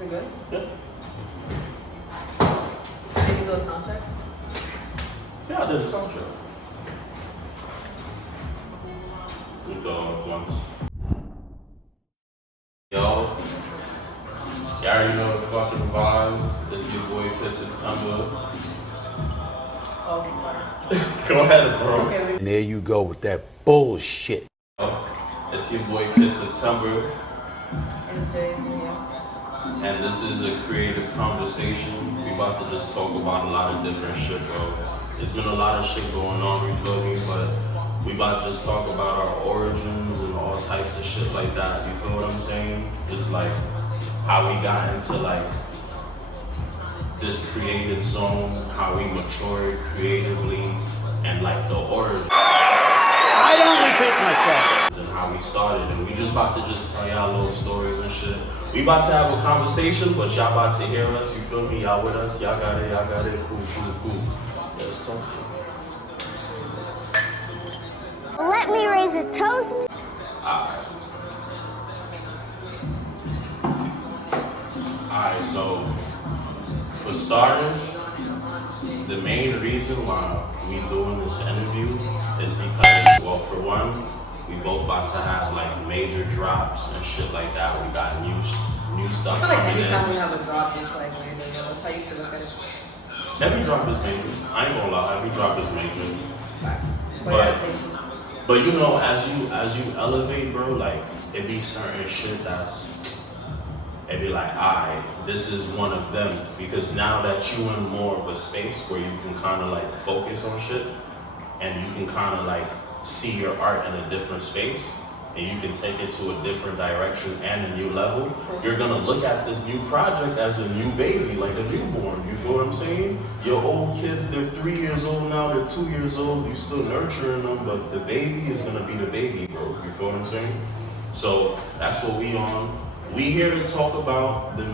Is it good? Yeah. Did you do a sound check? Yeah, I did a sound check. We go once. Yo, you already know the fucking vibes. It's your boy Kiid September. Oh, Go ahead, bro. okay. And there you go with that bullshit. It's your boy Kiid September. It's Jay, yeah. And this is a creative conversation. We about to just talk about a lot of different shit, bro. There's been a lot of shit going on, you feel me? But we about to just talk about our origins and all types of shit like that. You feel what I'm saying? Just like how we got into like this creative zone, how we matured creatively, and like the origin. I don't repeat myself. And how we started, and we just about to just tell y'all little stories and shit. We about to have a conversation, but y'all about to hear us, you feel me? Y'all with us, y'all got it, cool. Yeah, let's talk. Let me raise a toast. Alright, so for starters, the main reason why we doing this interview is because, well, for one, we both about to have like major drops and shit like that. We got new stuff I feel like coming anytime in. we have a drop, it's like major. That's how you should look at it. Every drop is major. I ain't gonna lie, every drop is major. But But you know, as you elevate, bro, like it be certain shit that's it be like, alright, this is one of them. Because now that you in more of a space where you can kinda like focus on shit and you can kinda like see your art in a different space and you can take it to a different direction and a new level, you're gonna look at this new project as a new baby, like a newborn. You feel what I'm saying? Your old kids, they're 3 years old now, they're 2 years old, you still nurturing them, but the baby is gonna be the baby, bro. You feel what I'm saying? So that's what we on. We here to talk about, the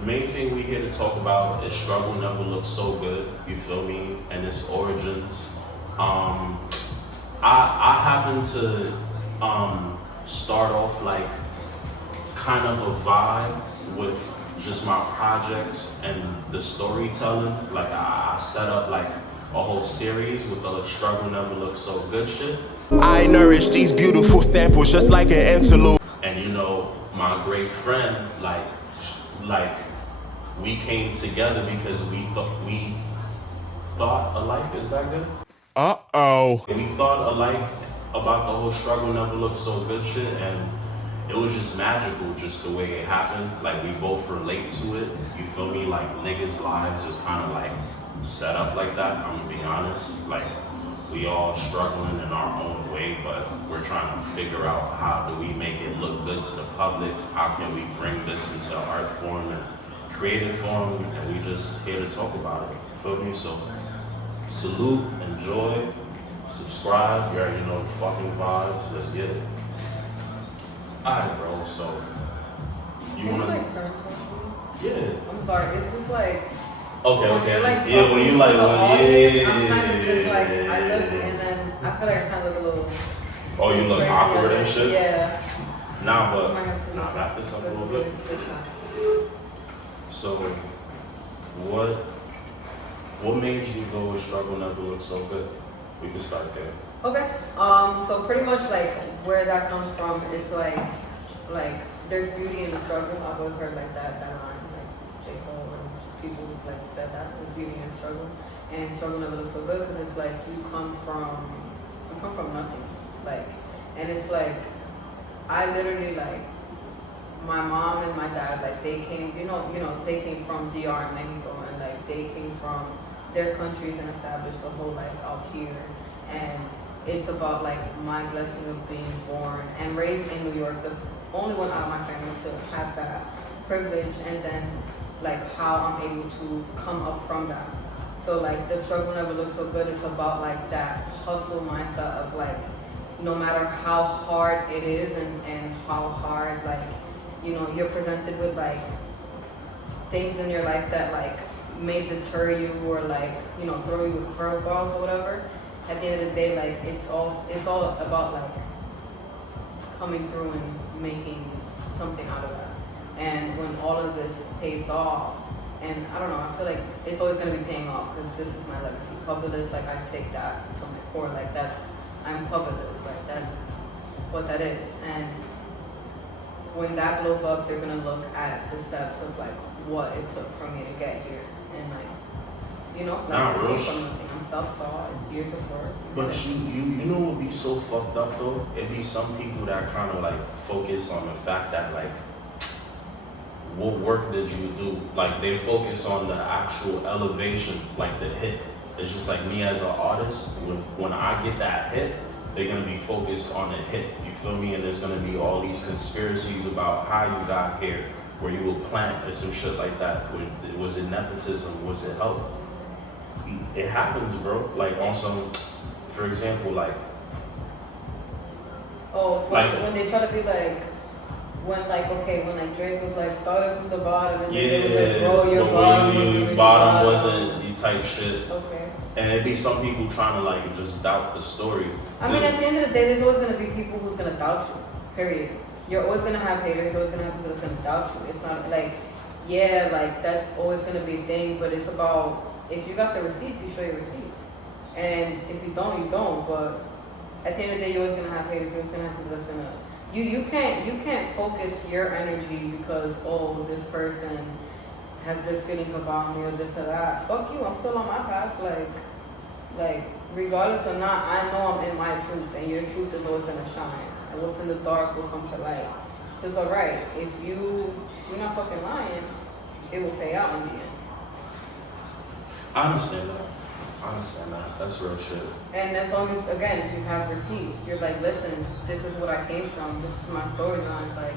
main thing we here to talk about is Struggle Never Looked So Good, you feel me, and its origins. I happen to start off like kind of a vibe with just my projects and the storytelling. Like I set up like a whole series with the Struggle Never Looked So Good shit. I nourish these beautiful samples just like an antelope. And you know, my great friend, like we came together because we thought alike. Is that good? Uh-oh. We thought alike about the whole Struggle Never Looked So Good shit, and it was just magical, just the way it happened. Like we both relate to it. You feel me? Like niggas' lives is kind of like set up like that. I'm gonna be honest. Like we all struggling in our own way, but we're trying to figure out how do we make it look good to the public? How can we bring this into art form and creative form? And we just here to talk about it. You feel me? So salute, enjoy, subscribe. You already know the fucking vibes. Let's get it. Alright, bro. So you can you wanna? like turn towards me? Yeah. I'm sorry. It's just like. Okay. Like, Yeah, when you like, to the well, audience, I'm kind of just like, I look and then I feel like I kind of look a little. Oh, you look crazy awkward on and it. shit? Yeah. Nah, I might have to wrap this up a let's little do bit. it this time. So, what made you go with Struggle Never Looked So Good? We can start there. Okay. So pretty much like where that comes from is like there's beauty in the struggle. I've always heard like that line, like J. Cole and just people like said that there's beauty in the struggle, and struggle never looks so good because it's like you come from nothing, like, and it's like I literally like my mom and my dad, like they came, they came from DR and Mexico, and like they came from their countries and established a whole life out here. And it's about like my blessing of being born and raised in New York, the only one out of my family to have that privilege, and then like how I'm able to come up from that. So like the struggle never looks so good. It's about like that hustle mindset of like no matter how hard it is and how hard like you're presented with like things in your life that like may deter you or like throw you with curveballs or whatever. At the end of the day, like it's all about like coming through and making something out of that. And when all of this pays off, and I don't know, I feel like it's always gonna be paying off because this is my legacy. Puppetless, like I take that to my core, like I'm Puppetless, like that's what that is. And when that blows up, they're gonna look at the steps of like what it took for me to get here, and like, you know, like Nah, real from nothing. I'm self-taught. It's years of work. But you know what would be so fucked up though? It'd be some people that kind of like focus on the fact that like, what work did you do? Like they focus on the actual elevation, like the hit. It's just like me as an artist, when I get that hit, they're gonna be focused on the hit. You feel me? And there's gonna be all these conspiracies about how you got here, where you were planted, some shit like that. Was it nepotism? Was it help? It happens, bro. Like on some, for example, like. Oh, like when they try to be like, when Drake was like started from the bottom and then yeah, they was like, bro, your bottom bottom wasn't the type shit. Okay. And it'd be some people trying to like just doubt the story. I mean, at the end of the day, there's always gonna be people who's gonna doubt you. Period. You're always gonna have haters. You're always gonna have people that's gonna doubt you. It's not like, yeah, like that's always gonna be a thing. But it's about if you got the receipts, you show your receipts. And if you don't, you don't. But at the end of the day, you're always gonna have haters. You're always gonna have people that's gonna. You can't focus your energy because this person has this feelings about me or this or that. Fuck you. I'm still on my path. Like regardless or not, I know I'm in my truth, and your truth is always gonna shine. And what's in the dark will come to light. So it's alright. If you're not fucking lying, it will pay out in the end. I understand that. That's real shit. And as long as, again, you have receipts, you're like, listen, this is what I came from, this is my storyline, like,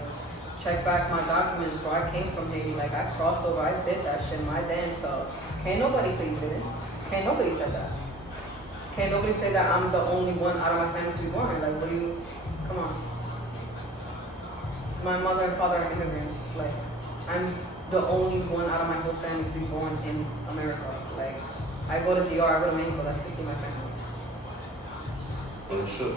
check back my documents where I came from Haiti, like, I crossed over, I did that shit, my damn self. Can't nobody say you didn't. Can't nobody say that. Can't nobody say that I'm the only one out of my family to be born. Like, what do you, come on. My mother and father are immigrants, like, I'm the only one out of my whole family to be born in America, like, I go to DR, I go to Mexico, that's to see my family. Well, it should.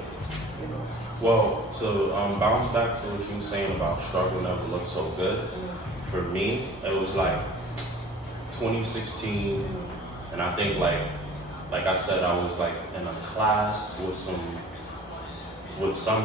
You know? Well, to bounce back to what you were saying about struggle never looked so good, for me, it was like 2016, and I think like I said, I was like in a class with some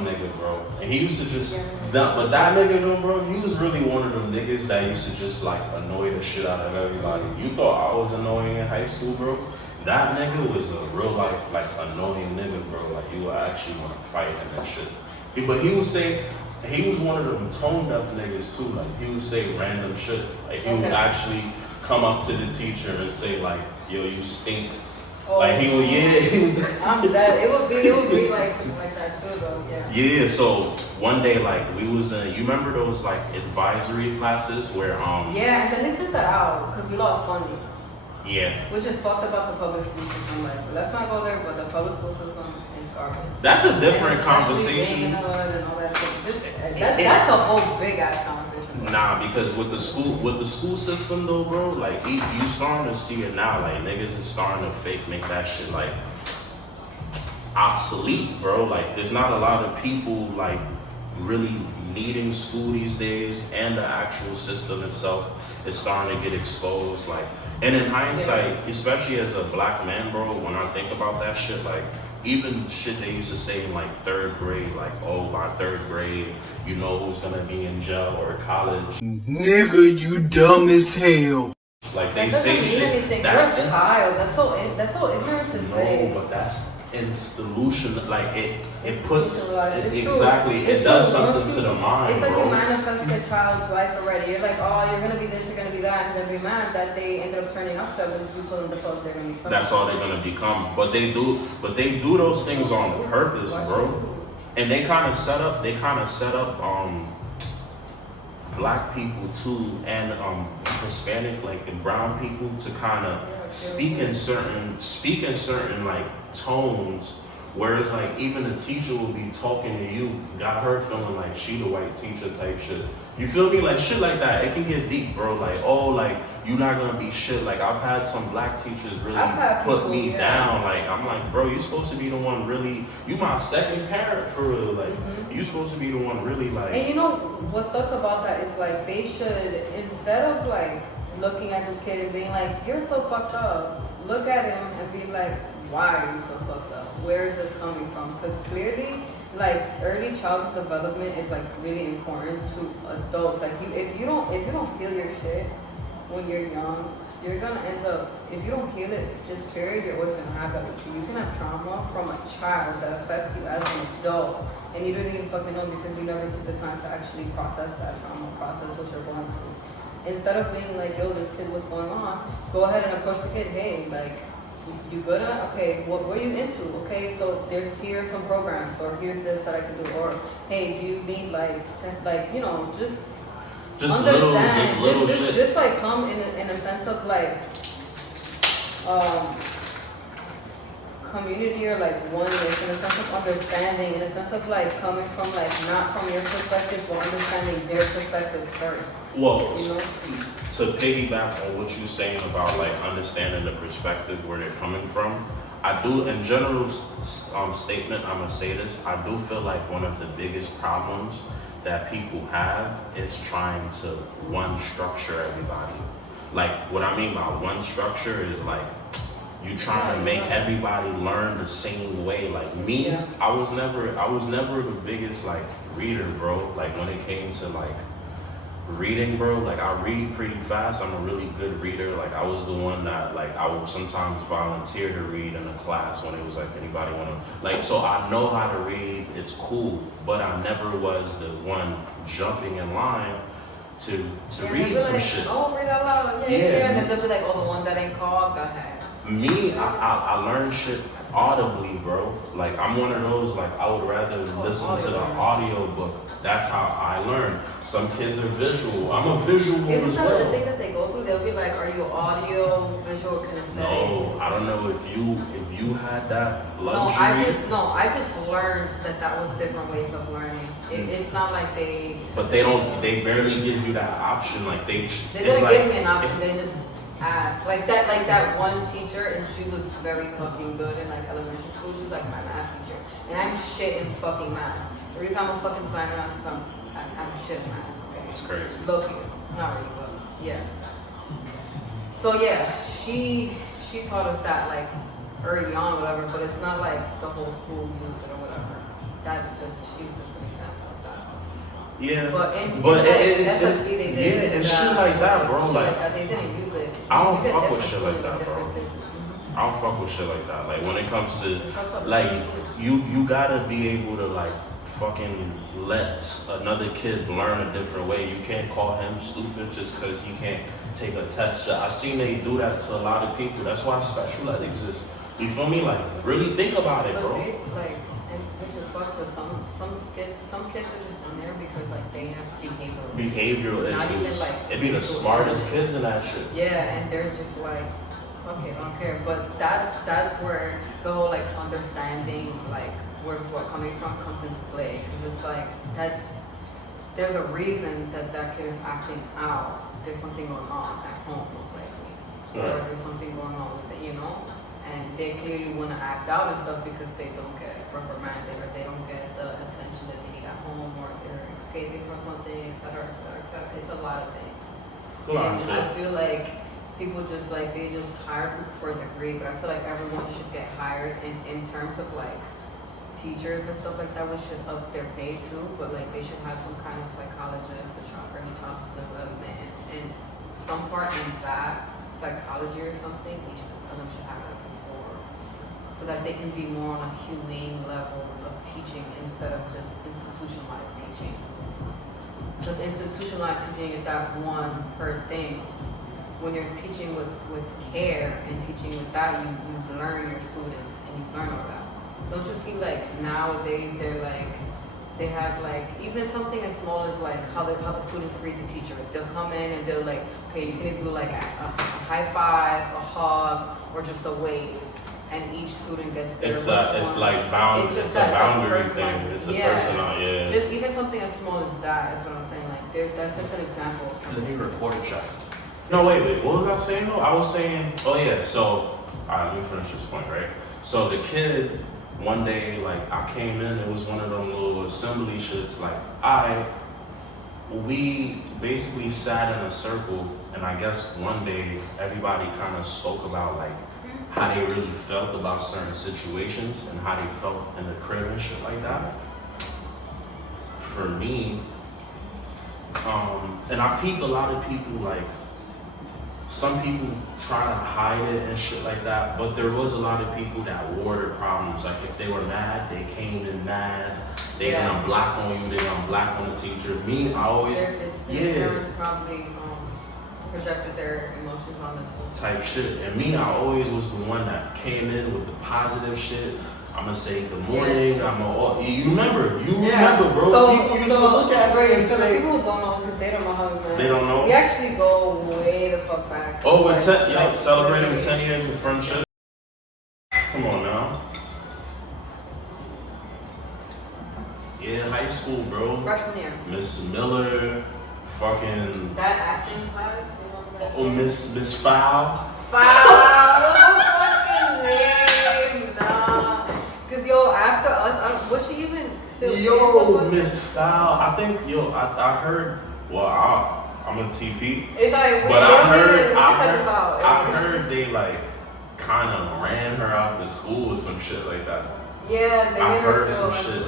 nigga, bro. And he used to just, but that nigga though, bro, he was really one of them niggas that used to just like annoy the shit out of everybody. You thought I was annoying in high school, bro? That nigga was a real life, like, annoying nigga, bro. Like, you would actually want to fight him and shit. But he would say, he was one of them tone deaf niggas too. Like, he would say random shit. Like, he would actually come up to the teacher and say, like, yo, you stink. Oh, like, he would, I'm dead. It would be like that too, though, yeah. Yeah, so one day, like, we was in, you remember those, like, advisory classes where, Yeah, and then they took that out because we lost funding. Yeah. Which is fucked about the public school system. Like, let's not go there, but the public school system is garbage. That's a different conversation. And all that that's a whole big ass conversation. Nah, because with the school system though, bro, like you starting to see it now. Like niggas is starting to make that shit like obsolete, bro. Like there's not a lot of people like really needing school these days, and the actual system itself is starting to get exposed. Like, and in hindsight, especially as a black man, bro, when I think about that shit, like even shit they used to say in like third grade, like, oh, by third grade, you know who's gonna be in jail or college. Nigga, you dumb as hell. Like they say shit. You're a child. That's so ignorant to say. No, but that's institution. Like it puts exactly. It does something to the mind, It's like bro. you manifest a child's life already. You're like, oh, you're gonna be this, you're gonna be that, and then be mad that they ended up turning up stuff and you told them that's all they're gonna become. That's all they're gonna become. But they do those things on purpose, bro. And they kind of set up black people too, and Hispanic, like and brown people, to kind of speak in certain like tones Whereas like even a teacher will be talking to you, got her feeling like she the white teacher type shit. You feel me? Like shit like that. It can get deep, bro. Like, oh, like you're not gonna be shit. Like I've had some black teachers really put me down. Like I'm like, bro, you're supposed to be the one really. You my second parent for real. Like you supposed to be the one really like. And you know what sucks about that is like they should, instead of like looking at this kid and being like, you're so fucked up, look at him and be like, why are you so fucked up? Where is this coming from? Because clearly, like early childhood development is like really important to adults. Like if you don't heal your shit when you're young, you're gonna end up, if you don't heal it, just period, you're always gonna have that with you. You can have trauma from a child that affects you as an adult, and you don't even fucking know because you never took the time to actually process that trauma, process what you're going through. Instead of being like, yo, this kid, what's going on? Go ahead and approach the kid. Hey, like, you good at? Okay, what are you into? Okay, so here's some programs, or here's this that I can do, or hey, do you need like you know, just understand, little shit. Just like come in a sense of like community or like oneness, in a sense of understanding, in a sense of like coming from like not from your perspective, but understanding their perspective first. Well, you know? To piggyback on what you're saying about like understanding the perspective where they're coming from, I do, in general statement, I'm gonna say this, I do feel like one of the biggest problems that people have is trying to one structure everybody. Like what I mean by one structure is like you trying to make everybody learn the same way. Like me, I was never the biggest like reader, bro. Like when it came to like reading, bro, like I read pretty fast. I'm a really good reader. Like I was the one that like I would sometimes volunteer to read in a class when it was like anybody wanna like, so I know how to read, it's cool, but I never was the one jumping in line to read some like, shit. Oh, read out loud. Yeah. And then they'll be like, oh, the one that ain't called, go ahead. Me, I learn shit audibly, bro. Like I'm one of those, like I would rather listen to the audio book. That's how I learn. Some kids are visual. I'm a visual as Isn't that well. the thing that they go through? They'll be like, are you audio, visual, kinesthetic? No, I don't know if you had that luxury. I just learned that was different ways of learning. It's not like they. But they barely give you that option. Like they didn't give me an option. They just asked. Like that one teacher, and she was very fucking good in like elementary school. She was like my math teacher, and I'm shit in fucking math. The reason I'm a fucking designer now is because I'm shit in math. Okay? It's crazy. Low key, not really, but yeah. So yeah, she taught us that like early on, or whatever. But it's not like the whole school used it or whatever. She's just an example of that. Yeah. But it's shit like that, bro. Like they didn't use it. I don't fuck with shit like that, bro. I don't fuck with shit like that. Like when it comes to like you gotta be able to like fucking let another kid learn a different way. You can't call him stupid just because he can't take a test. I seen they do that to a lot of people. That's why special ed exists. You feel me? Like really think about it, bro. But which is fucked with some kids are just in there because like they have behavioral issues. Even, like, it be the smartest kids in that shit. Yeah, and they're just like, fuck it, I don't care. But that's where the whole like understanding like where what coming from comes into play, because it's like there's a reason that kid is acting out. There's something going on at home, most likely, or there's something going on with it, you know. And they clearly want to act out and stuff because they don't get reprimanded or they don't get the attention that they need at home, or they're escaping from something, etc., etc., etc. It's a lot of things. And I feel like people just like they just hire people for a degree, but I feel like everyone should get hired in terms of like teachers and stuff like that. We should up their pay too, but like they should have some kind of psychologist, a early childhood development, and some part in that psychology or something. Each of them should have it before, so that they can be more on a humane level of teaching instead of just institutionalized teaching. Because institutionalized teaching is that one per thing. When you're teaching with care and teaching with that, you learn your students and you learn all that. Don't you see like nowadays they have like even something as small as like how the students greet the teacher. They'll come in and they'll like, okay, you can either do like a high five, a hug, or just a wave. and each student gets their It's like It's it's a that boundary personal- thing. It's a personal, yeah. Just even something as small as that is what I'm saying. Like that's just an example of Let something. me record a check. No, wait. What was I saying though? I was saying, oh yeah. So, let me finish this point, right? So the kid, one day, like I came in, it was one of them little assembly shits. Like we basically sat in a circle, and I guess one day everybody kind of spoke about like how they really felt about certain situations and how they felt in the crib and shit like that. For me, and I peeped a lot of people, like some people try to hide it and shit like that, but there was a lot of people that wore the problems. Like if they were mad, they came in mad. They're gonna block on you, they're gonna block on the teacher. Me, I always, Their parents probably projected their emotions on them too. Type shit. And me, I always was the one that came in with the positive shit. I'm gonna say good morning. Yes. You remember, bro. So, people used to look at me and say, people who don't know because they don't know how we met. They don't know? We actually go way the fuck back. oh, we're celebrating 10 years of friendship. Come on now. Yeah, high school, bro. Freshman year. Miss Miller, fucking. That acting class, you know what I'm saying? Miss Fowl. Fucking name, nah. Cause after us, was she even still? Miss Fowl. I think, I heard. Well, I'm a TP. It's like, But I heard they like kind of ran her out the school or some shit like that. Yeah, they I made her heard feel some like shit,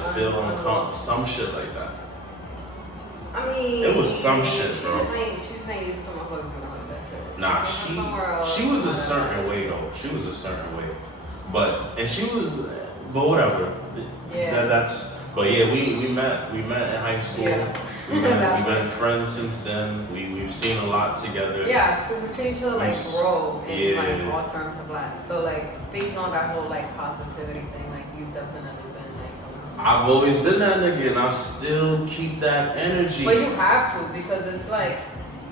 some shit like that. I mean, It was some shit, bro. She just ain't used to my husband like that shit. Nah, she was a certain way though. But whatever. Yeah. But yeah, we met in high school. Yeah. We've been friends since then. We've seen a lot together. Yeah, so we've seen each other like grow in like Yeah. all terms of life. So like speaking on that whole like positivity thing, like you've definitely been like someone. I've always been that nigga, and I still keep that energy. But you have to, because it's like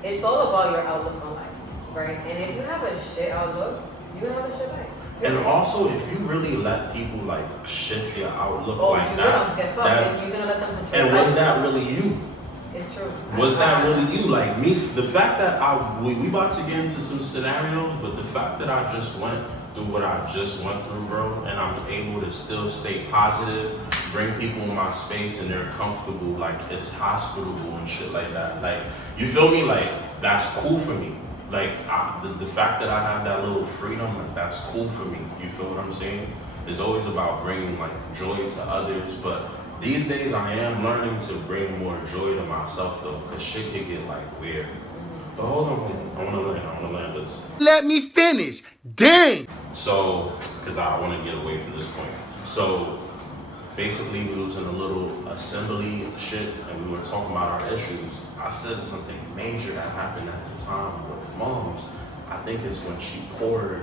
it's all about your outlook on life, right? And if you have a shit outlook, you're gonna have a shit life. And also, if you really let people like shift your outlook like you're gonna get fucked, and you're gonna let them control. and was that really you? It's true. Was that really you? Like me, the fact that we about to get into some scenarios, but the fact that I just went through what I just went through, bro, and I'm able to still stay positive, bring people in my space and they're comfortable, like it's hospitable and shit like that. Like, you feel me? Like, that's cool for me. Like, the fact that I have that little freedom, like, that's cool for me. You feel what I'm saying? It's always about bringing, like, joy to others, but these days I am learning to bring more joy to myself, though, because shit can get, like, weird. But hold on, I want to land this. Let me finish. Dang. So, because I want to get away from this point. So, basically, we was in a little assembly shit, and we were talking about our issues. I said something major that happened at the time with Mom's. I think it's when she poured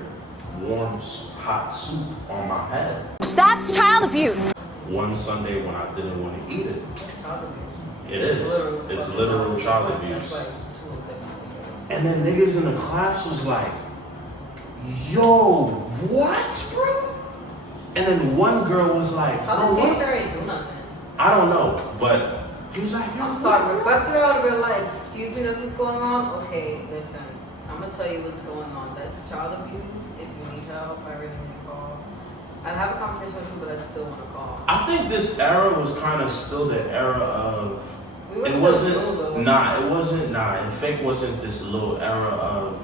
warm, hot soup on my head. That's child abuse. One Sunday when I didn't want to eat it. Child abuse. It is. It's literal child abuse. That's like two of them. And then niggas in the class was like, yo, what, bro? And then one girl was like, How bro, the what? teacher ain't do nothing? I don't know, but he was like, I'm sorry, respectfully, I would have been like, excuse me, this is going on? Okay, listen, I'm gonna tell you what's going on. That's child abuse. If you need help, I really need to call. I'd have a conversation with you, but I still want to call. I think this era was kind of still the era of, We were it still wasn't, little, in fact, wasn't this little era of,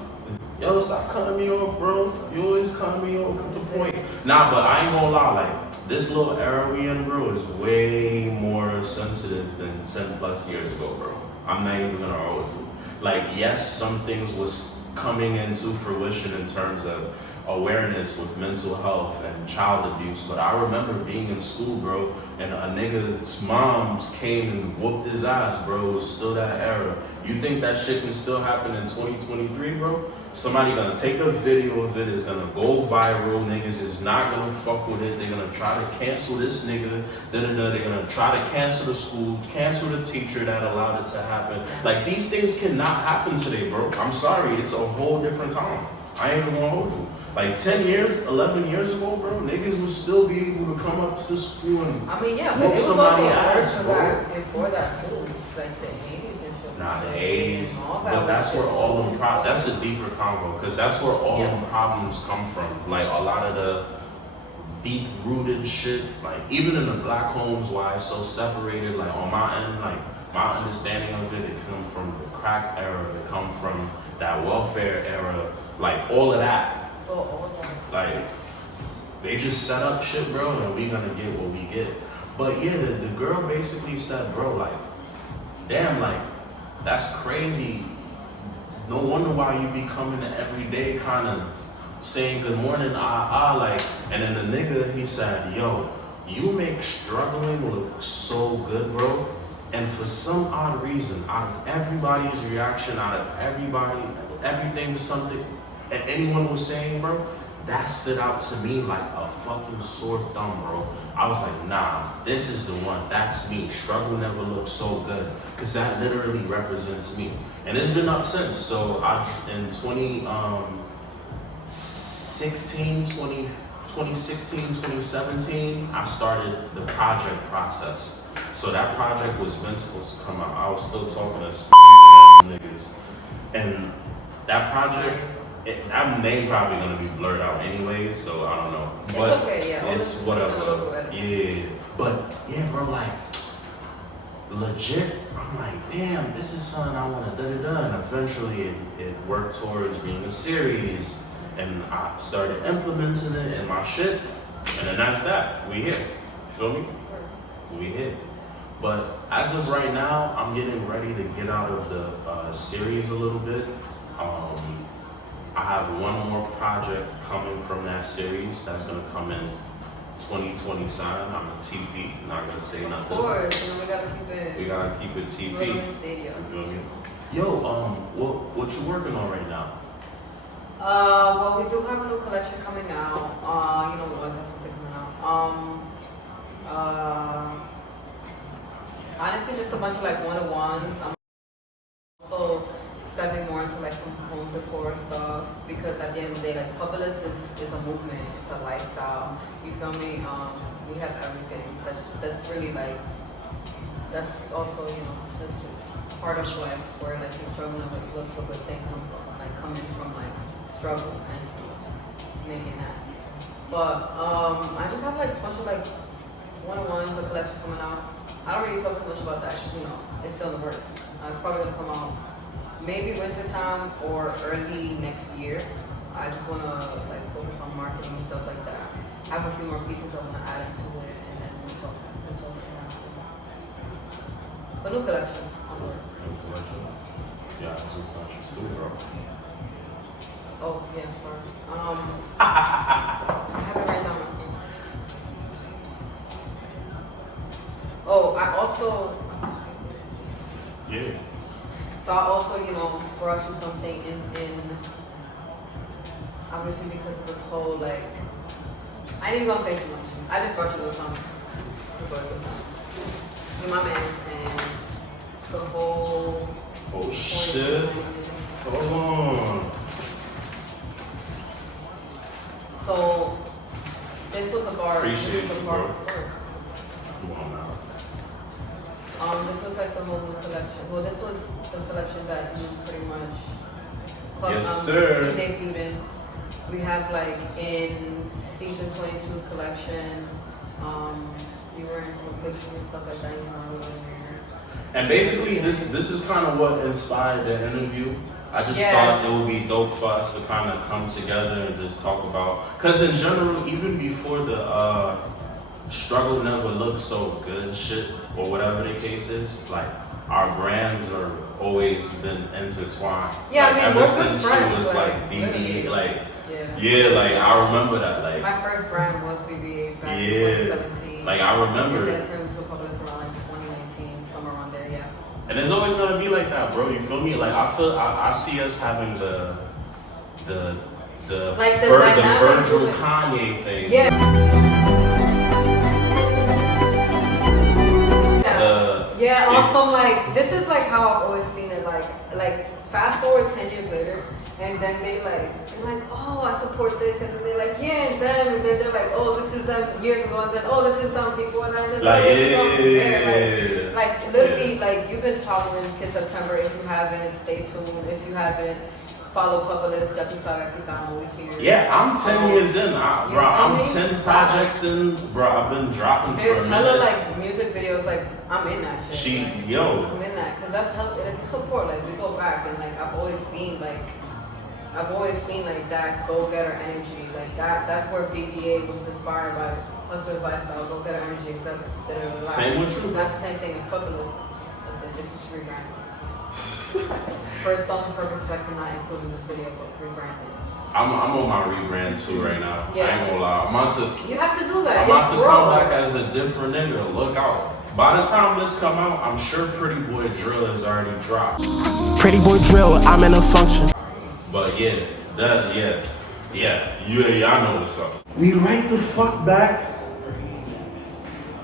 yo, stop cutting me off, bro. You always cut me off with the point. Nah, but I ain't gonna lie, like, this little era we in, bro, is way more sensitive than 10 plus years ago, bro. I'm not even gonna hold you. Like, yes, some things was coming into fruition in terms of awareness with mental health and child abuse, but I remember being in school, bro, and a nigga's moms came and whooped his ass, bro. It was still that era. You think that shit can still happen in 2023, bro? Somebody gonna take a video of it, it's gonna go viral, niggas is not gonna fuck with it, they're gonna try to cancel this nigga, they're gonna try to cancel the school, cancel the teacher that allowed it to happen. Like, these things cannot happen today, bro. I'm sorry, it's a whole different time. I ain't even gonna hold you. Like 10 years, 11 years ago, bro, niggas would still be able to come up to the school and I mean, yeah, but whoop it was somebody also ass, worse bro. before that too. Like the 80s and shit. Nah, the 80s, And all that but that's was where all shit. them that's a deeper convo, because that's where all Yeah. them problems come from. Like a lot of the deep-rooted shit, like even in the black homes, why it's so separated, like on my end, like my understanding of it, it come from the crack era, it come from that welfare era, like all of that. Oh, all that. Like, they just set up shit, bro, and we gonna get what we get. But yeah, the girl basically said, bro, like, damn, like, that's crazy. No wonder why you be coming to every day kind of saying good morning, like, and then the nigga, he said, yo, you make struggling look so good, bro. And for some odd reason, out of everybody's reaction, out of everything, something, and anyone was saying, bro, that stood out to me like a fucking sore thumb, bro. I was like, nah, this is the one. That's me. Struggle never looked so good. Because that literally represents me. And it's been up since. So in 2016, 2017, I started the project process. So that project was been supposed to come out. I was still talking to niggas. And that project, that name probably gonna be blurred out anyways, so I don't know. But it's okay, yeah. it's whatever. Yeah. But yeah, bro, like legit, I'm like, damn, this is something I wanna da-da-da. And eventually it worked towards being a series. And I started implementing it in my shit. And then that's that. We here. Feel me? We here. But as of right now, I'm getting ready to get out of the series a little bit. I have one more project coming from that series that's gonna come in 2027. I'm a TP, not gonna say nothing. Of course, you know, we gotta keep it TP. little in stadium. You know what I mean? Yo, what you working on right now? Well, we do have a new collection coming out. You know, we always have something coming out. Honestly, just a bunch of like one-on-ones. I'm also stepping more into like some home decor stuff because at the end of the day, like Puppetless is a movement, it's a lifestyle. You feel me? We have everything. That's really like, that's also, you know, that's part of where like the struggle and like looks so good thing come from, like coming from like struggle and making that. But I just have like a bunch of like one-on-ones, a collection coming out. I don't really talk too much about that because, you know, it's still in the works. It's probably gonna come out maybe winter time or early next year. I just wanna like focus on marketing and stuff like that. I have a few more pieces I wanna add into it, and then we'll talk. But new collection on the works. New collection. Yeah, some collections too, bro. Oh yeah, sorry. I have it right now. Oh, I also. Yeah. So I also, you know, brought you something in obviously because of this whole like, I ain't even gonna say too much. I just brought you a little something. With my mans and the whole. Oh shit. Hold on. So this was a bar. Appreciate this was a you, bar. bro. Come on now. This was like the whole new collection. Well, this was the collection that you pretty much. Yes, sir. We debuted in. We have like in season 22's collection. You were in some pictures and stuff like that. You know. And basically, this is kind of what inspired the interview. I just thought it would be dope for us to kind of come together and just talk about. Because in general, even before the struggle never looked so good shit, or whatever the case is, like our brands are always been intertwined. Yeah, like, I mean, ever we're since friends, she was like literally. BBA, like Yeah, like I remember that, like my first brand was BBA back in 2017. like I remember. And then it turned into Puppetless around 2019, somewhere around there, yeah. And it's always gonna be like that, bro. You feel me? Like I see us having the like the Virgil Kanye thing. Yeah. Yeah, also like this is like how I've always seen it, like fast forward 10 years later, and then they're like, oh, I support this, and then they're like, yeah, and them, and then they're like, oh, this is them years ago, and then oh, this is them before, and then Like, this is them yeah. like literally, like you've been following Kiid September. If you haven't, stay tuned. If you haven't, follow Puppetless. Ya tú sabes que estamos over here. Yeah, I'm 10 years in, bro. I'm feel me? 10 projects in, bro. I've been dropping for There's a hella minute. like music videos, like I'm in that shit. I'm in that, cause that's hella, like support. Like we go back, and like I've always seen like that go-getter energy. Like that's where BBA was inspired by Hustler's Lifestyle, go-getter energy, except that it was Same with you. That's the same thing as Puppetless. It's just rebranding. For its own purpose, like we're not including this video, but rebranding. I'm on my rebrand too right now. Yeah. I ain't gonna lie. I'm about to. You have to do that. I'm about to It's come raw. back as a different nigga. Look out. By the time this come out, I'm sure Pretty Boy Drill has already dropped. Pretty boy drill, I'm in a function. But yeah, I know what's up. We right the fuck back.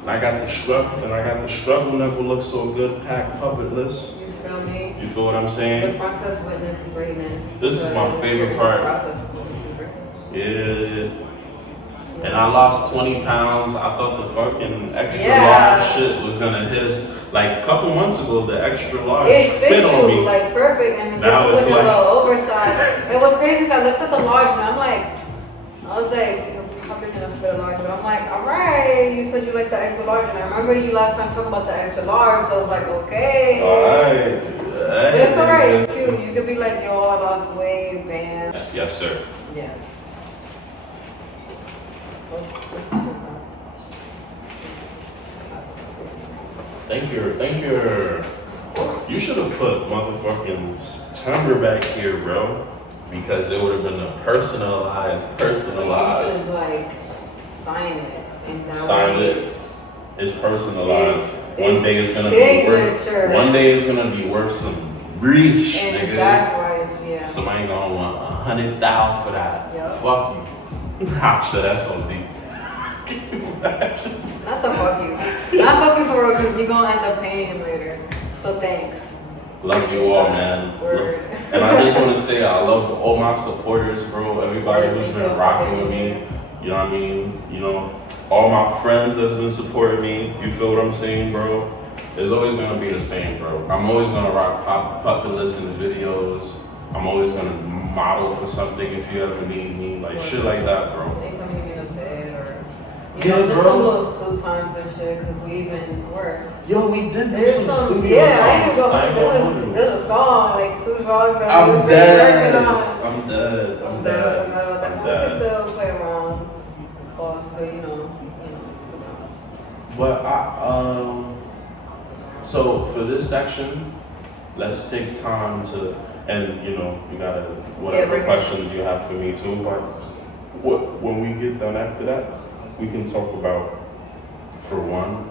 I got the struggle never looked so good, packed Puppetless. You feel me? You feel what I'm The saying? process witness greatness. This is my favorite The part. process witness greatness. Yeah. And I lost 20 pounds. I thought the fucking extra Yeah. large shit was gonna hit us. Like a couple months ago, the extra large It fit fit on you me. like perfect, and Now this it's is like a like- little oversized. It was crazy 'cause I looked at the large and I was like, how big enough for the large? But I'm like, all right, you said you like the extra large, and I remember you last time talking about the extra large, so I was like, okay. Alright. But it's alright, it's cute. You could be like, yo, I lost weight, bam. Yes, sir. Yes. Thank you. You should have put motherfucking September back here, bro. Because it would have been a personalized. You should like sign it and that Sign way it. It's personalized. It's One day it's gonna be worth. signature. One day it's gonna be worth some breach, And nigga. that's why it's, yeah. Somebody gonna want 100,000 for that. Yep. Fuck you. Nah, shit, that's so deep. Not the fuck you. Not fuck you for real, because you're gonna end up paying him later. So thanks. Love you all, man. Word. And I just want to say I love all my supporters, bro. Everybody who's been rocking with me. You know what I mean? You know, all my friends that's been supporting me. You feel what I'm saying, bro? It's always gonna be the same, bro. I'm always gonna rock Puppetless in the videos. I'm always gonna model for something if you ever need me, like shit like that, bro. Anytime you get in bed or Yeah, just bro. some little school times and shit, because we even work. Yo, we did do There's some some, studio yeah, I times. even go, I ain't gonna hold you. there's a song, like 2 songs that I'm we've been dead. working on. I'm dead. I'm I'm dead. dead. I'm I dead. can still play around, but you know. But so for this section, let's take time to, and you know, you gotta, whatever Yeah, questions you have for me too, but when we get done after that, we can talk about, for one,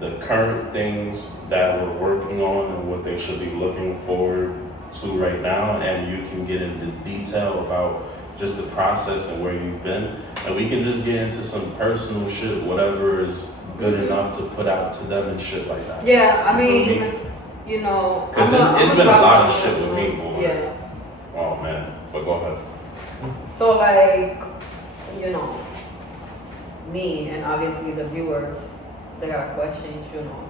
the current things that we're working on and what they should be looking forward to right now, and you can get into detail about just the process and where you've been, and we can just get into some personal shit, whatever is good enough to put out to them and shit like that. Yeah, I You feel mean, me? you know. Because it's been a lot of shit with me, boy. Yeah. Oh man, but go ahead. So like, you know, me and obviously the viewers, they got questions, you know.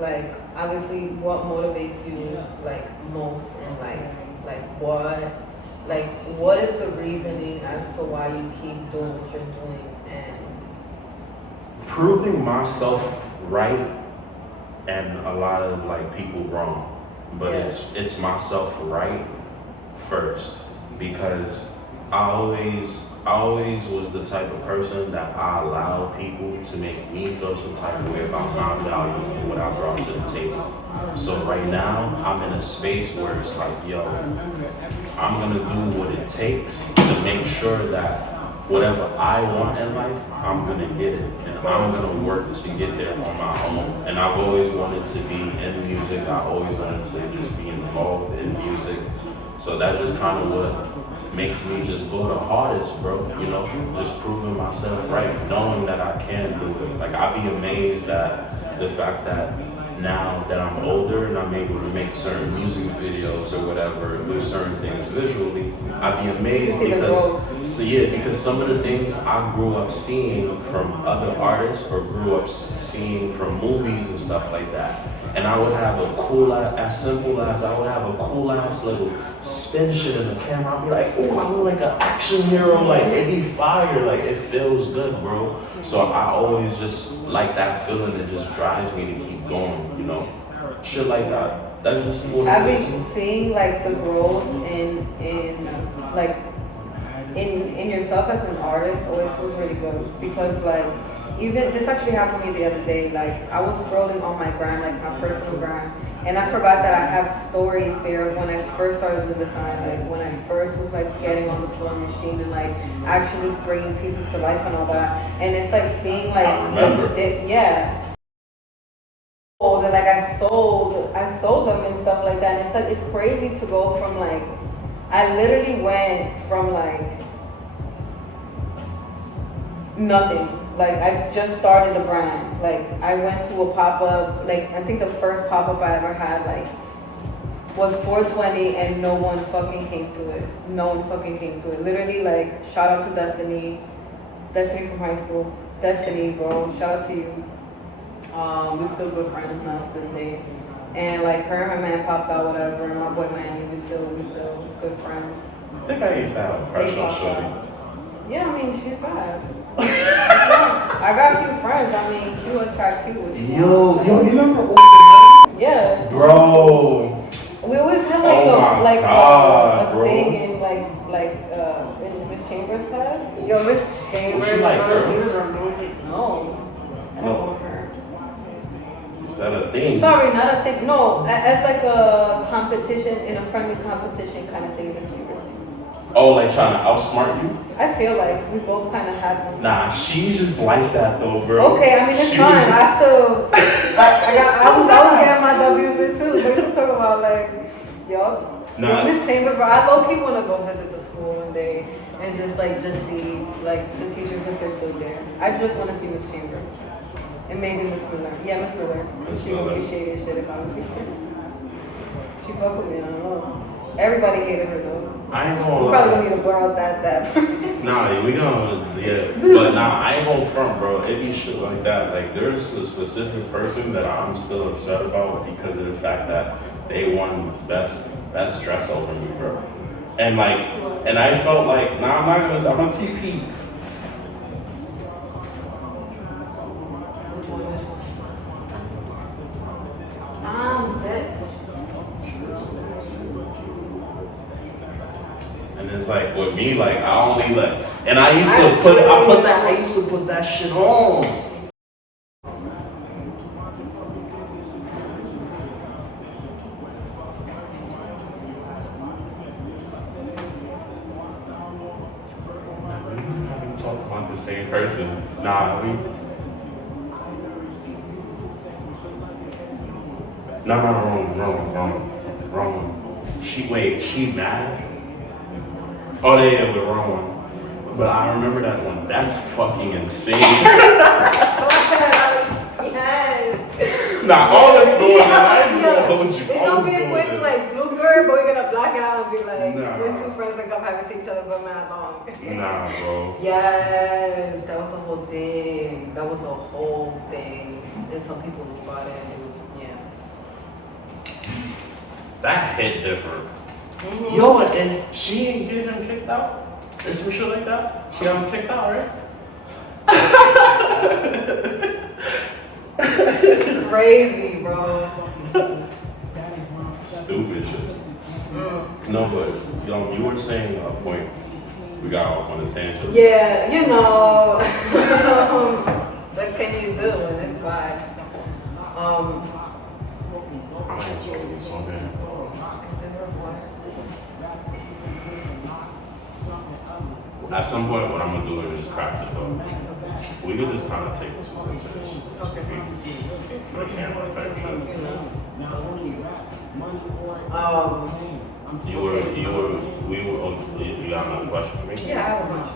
Like, obviously, what motivates you, like, most in life? Like, what is the reasoning as to why you keep doing what you're doing? And Proving myself right and a lot of like people wrong, but Yeah. it's myself right first, because I always was the type of person that I allowed people to make me feel some type of way about my value and what I brought to the table. So right now I'm in a space where it's like, yo, I'm gonna do what it takes to make sure that whatever I want in life, I'm gonna get it, and I'm gonna work to get there on my own. And I've always wanted to be in music. I always wanted to just be involved in music. So that's just kind of what makes me just go the hardest, bro. You know, just proving myself right, knowing that I can do it. Like, I'd be amazed at the fact that now that I'm older and I'm able to make certain music videos or whatever, do certain things visually, I'd be amazed because some of the things I grew up seeing from other artists or grew up seeing from movies and stuff like that. And I would have a cool ass, as simple as I would have a cool ass little spin shit in the camera. I'd be like, oh, I look like an action hero. Like, it be fire. Like, it feels good, bro. So I always just like that feeling that just drives me to keep going, you know? Shit like that. That's just what I've it is. been seeing like the growth in yourself as an artist always feels really good because like even this actually happened to me the other day. Like I was scrolling on my gram, like my personal gram, and I forgot that I have stories there of when I first started the design, like when I first was like getting on the sewing machine and like actually bringing pieces to life and all that. And it's like seeing like I remember. yeah. And like I sold them and stuff like that. And it's like it's crazy to go from like I literally went from like nothing. Like I just started the brand. Like I went to a pop-up, like I think the first pop-up I ever had like was 420 and no one fucking came to it. No one fucking came to it. Literally like shout out to Destiny from high school. Destiny, bro, shout out to you. We still good friends now to this day. And like her and her man popped out, whatever, and my boy Manny, we still good friends. I think I used to have a crush on Shorty. Yeah, I mean she's bad. I got a few friends, I mean she would attract people. Yo, you remember? Yeah. Bro. We always had like a thing in in Miss Chambers' class. Yo, Miss Chambers, she like she girls? was amazing. No. I don't want her. Is that a thing? Sorry, not a thing. No, as like a competition, in a friendly competition kind of thing. Miss Chambers. Oh, like trying to outsmart you? I feel like we both kind of had one. Nah, she's just like that though, bro. Okay, I mean it's She fine. was- I still, I was getting my W's in too. But you talk about like, yo, Nah. Miss Chambers, bro. I low key want to go visit the school one day and just see like the teachers if they're still there. I just want to see Miss Chambers and maybe Miss Miller. Yeah, Miss Miller. Miss She would Miller. be shady as shit if I was here. She fuck with me. I don't know. Everybody hated her though. I ain't We gonna probably lie. gonna need to blur out that. Nah, we gonna, yeah. But nah, I ain't gonna front, bro. It be shit like that. Like, there's a specific person that I'm still upset about because of the fact that they won best dress over me, bro. And I felt like, nah, I'm a TP. I'm dead. And it's like with me, like I only like, and I used to put that shit on. We talk about the same person. Nah, wrong. She mad? Oh, yeah, the wrong one. But I remember that one. That's fucking insane. Yes. Nah, all that's going on, I ain't Yeah. gonna hold you. It's All gonna that's be a going quick on. like bluebird, but we're gonna black it out and be like, Nah. we're two friends that come haven't seen each other for mad long. Nah, bro. Yes, that was a whole thing. That was a whole thing. And some people knew about it. And it was, yeah. That hit different. Mm-hmm. Yo, and she ain't get him kicked out? Or some shit like that? She got him kicked out, right? Crazy, bro. Stupid shit. No, but you were saying a point. We got off on a tangent. Yeah, you know. What can you do? And it's fine. I'm gonna throw this on there. At some point, what I'm gonna do is just crack it though. We could just kind of take this one into this. For the camera type shit. You know, so cute. You were you got another question for me? Yeah, I have a bunch.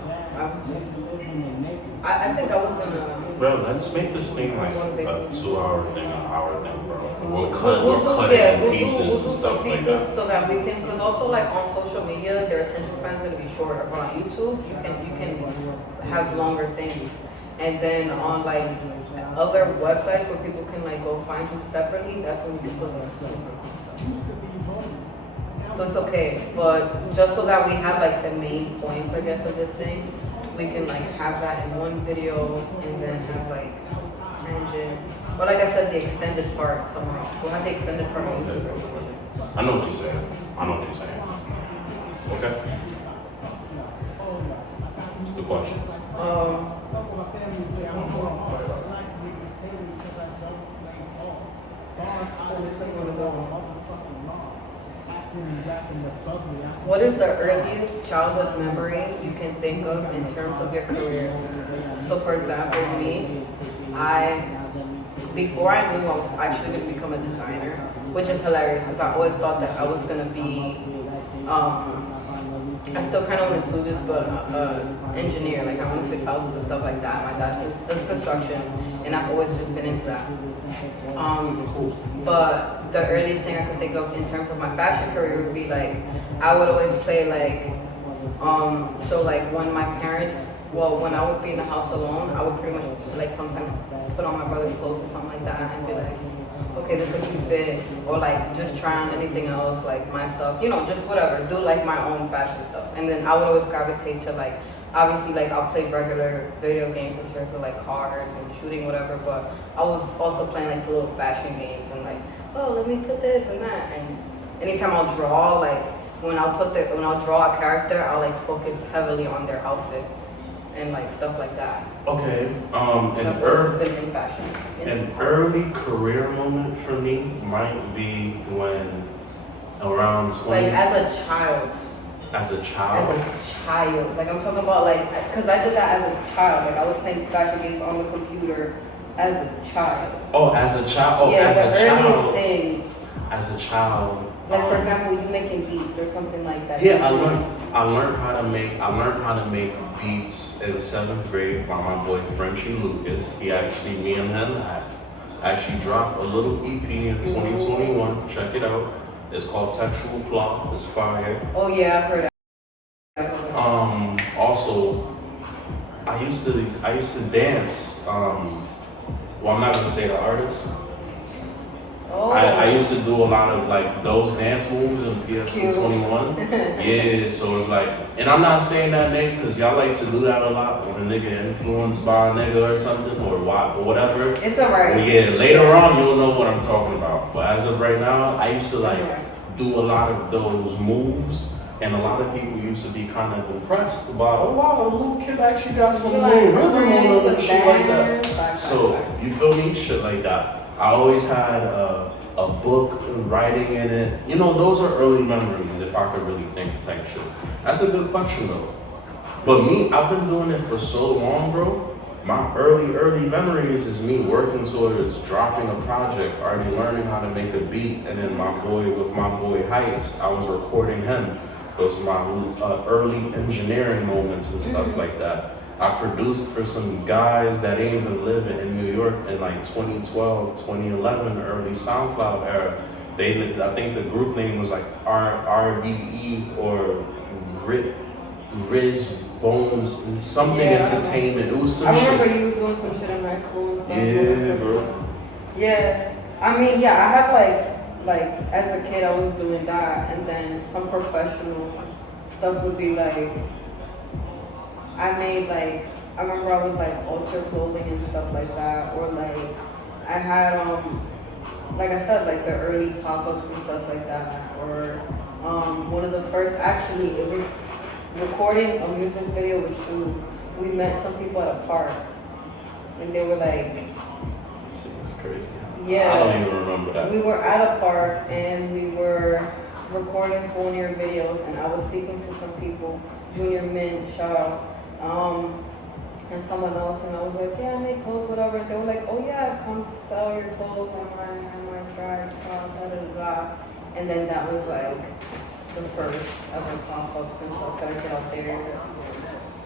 I think I was gonna. Bro, let's make this thing like a 2-hour thing, an hour thing, bro. We'll We'll cut do, it yeah, in we'll pieces do and some stuff like pieces that. so that we can, because also like on social media, their attention span is gonna be shorter. But on YouTube, you can have longer things, and then on like other websites where people can like go find you separately, that's when you can put like super stuff. So it's okay, but just so that we have like the main points, I guess, of this thing, we can like have that in one video and then have like tangent. But like I said, the extended part somewhere else. We'll have the extended part on YouTube or something. I know what you're saying. Okay. What's the question? What is the earliest childhood memory you can think of in terms of your career? So for example, me, before I knew I was actually going to become a designer, which is hilarious because I always thought that I was going to be, I still kind of want to do this, but engineer, like I want to fix houses and stuff like that. My dad does construction, and I've always just been into that. But the earliest thing I could think of in terms of my fashion career would be like, I would always play like, so like when my parents, when I would be in the house alone, I would pretty much like sometimes put on my brother's clothes or something like that and be like, okay, this will keep fit, or like just try on anything else, like my stuff, just whatever, do like my own fashion stuff. And then I would always gravitate to like, obviously like I'll play regular video games in terms of like cars and shooting, whatever, but I was also playing like the little fashion games and like, oh, let me put this and that. And anytime I'll draw, like when I'll draw a character, I'll like focus heavily on their outfit and like stuff like that. Okay. An early career moment for me might be when around 20. Like as a child. As a child? As a child. Like I'm talking about like, because I did that as a child. Like I was playing fashion games on the computer as a child. Oh, as a child? Oh, yeah, as the a child. earliest thing. As a child. Like for example, you making beats or something like that. Yeah, I learned how to make beats in 7th grade by my boy Frenchie Lucas. Me and him actually dropped a little EP in 2021. Check it out. It's called Textual Cloth. It's fire. Oh yeah, I've heard that. Also, I used to dance. I'm not gonna say the artist. Oh. I used to do a lot of like those dance moves in PS2 21. Yeah, so it's like, and I'm not saying that nigga because y'all like to do that a lot when a nigga influenced by a nigga or something or whatever. It's alright. Yeah, later on you'll know what I'm talking about. But as of right now, I used to like do a lot of those moves, and a lot of people used to be kind of impressed about, oh wow, the little kid actually got some little rhythm on it and shit like that. So you feel me? Shit like that. I always had a book and writing in it. Those are early memories, if I could really think type shit. That's a good question though. But me, I've been doing it for so long, bro. My early memories is me working towards dropping a project, already learning how to make a beat, and then my boy Heights, I was recording him. Those are my early engineering moments and stuff like that. I produced for some guys that ain't even living in New York in like 2012, 2011, early SoundCloud era. I think the group name was like RBE or Riz Bones and something entertainment. It was some shit. I remember shit. you doing some shit in high school and stuff. Yeah, bro. Yeah. I mean, yeah, I have like as a kid I was doing that, and then some professional stuff would be like, I remember I would like alter clothing and stuff like that, or like I had like I said, like the early pop-ups and stuff like that, or one of the first, actually it was recording a music video with you. We met some people at a park and they were like, it's crazy. Yeah. I don't even remember that. We were at a park and we were recording full near videos, and I was speaking to some people, Junior Mint, Shaw, and someone else, and I was like, yeah, I make clothes, whatever. And they were like, oh yeah, come sell your clothes on my tribe, da da da. And then that was like the first ever pop-ups and stuff that I did out there.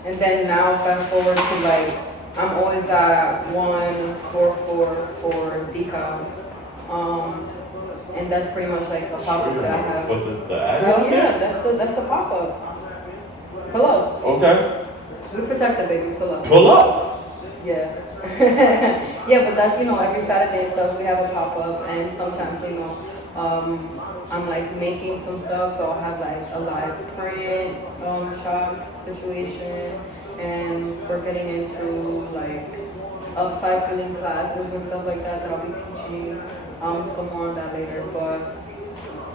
And then now fast forward to like, I'm always at 1444 decal. And that's pretty much like a pop-up that I have. With the ad? Oh yeah, that's the pop-up. Pull up. Okay. We protect the baby, pull up. Pull up. Yeah. Yeah, but that's, every Saturday and stuff, we have a pop-up, and sometimes, I'm like making some stuff, so I'll have like a live print shop situation, and we're getting into like upcycling classes and stuff like that I'll be teaching. Some more on that later, but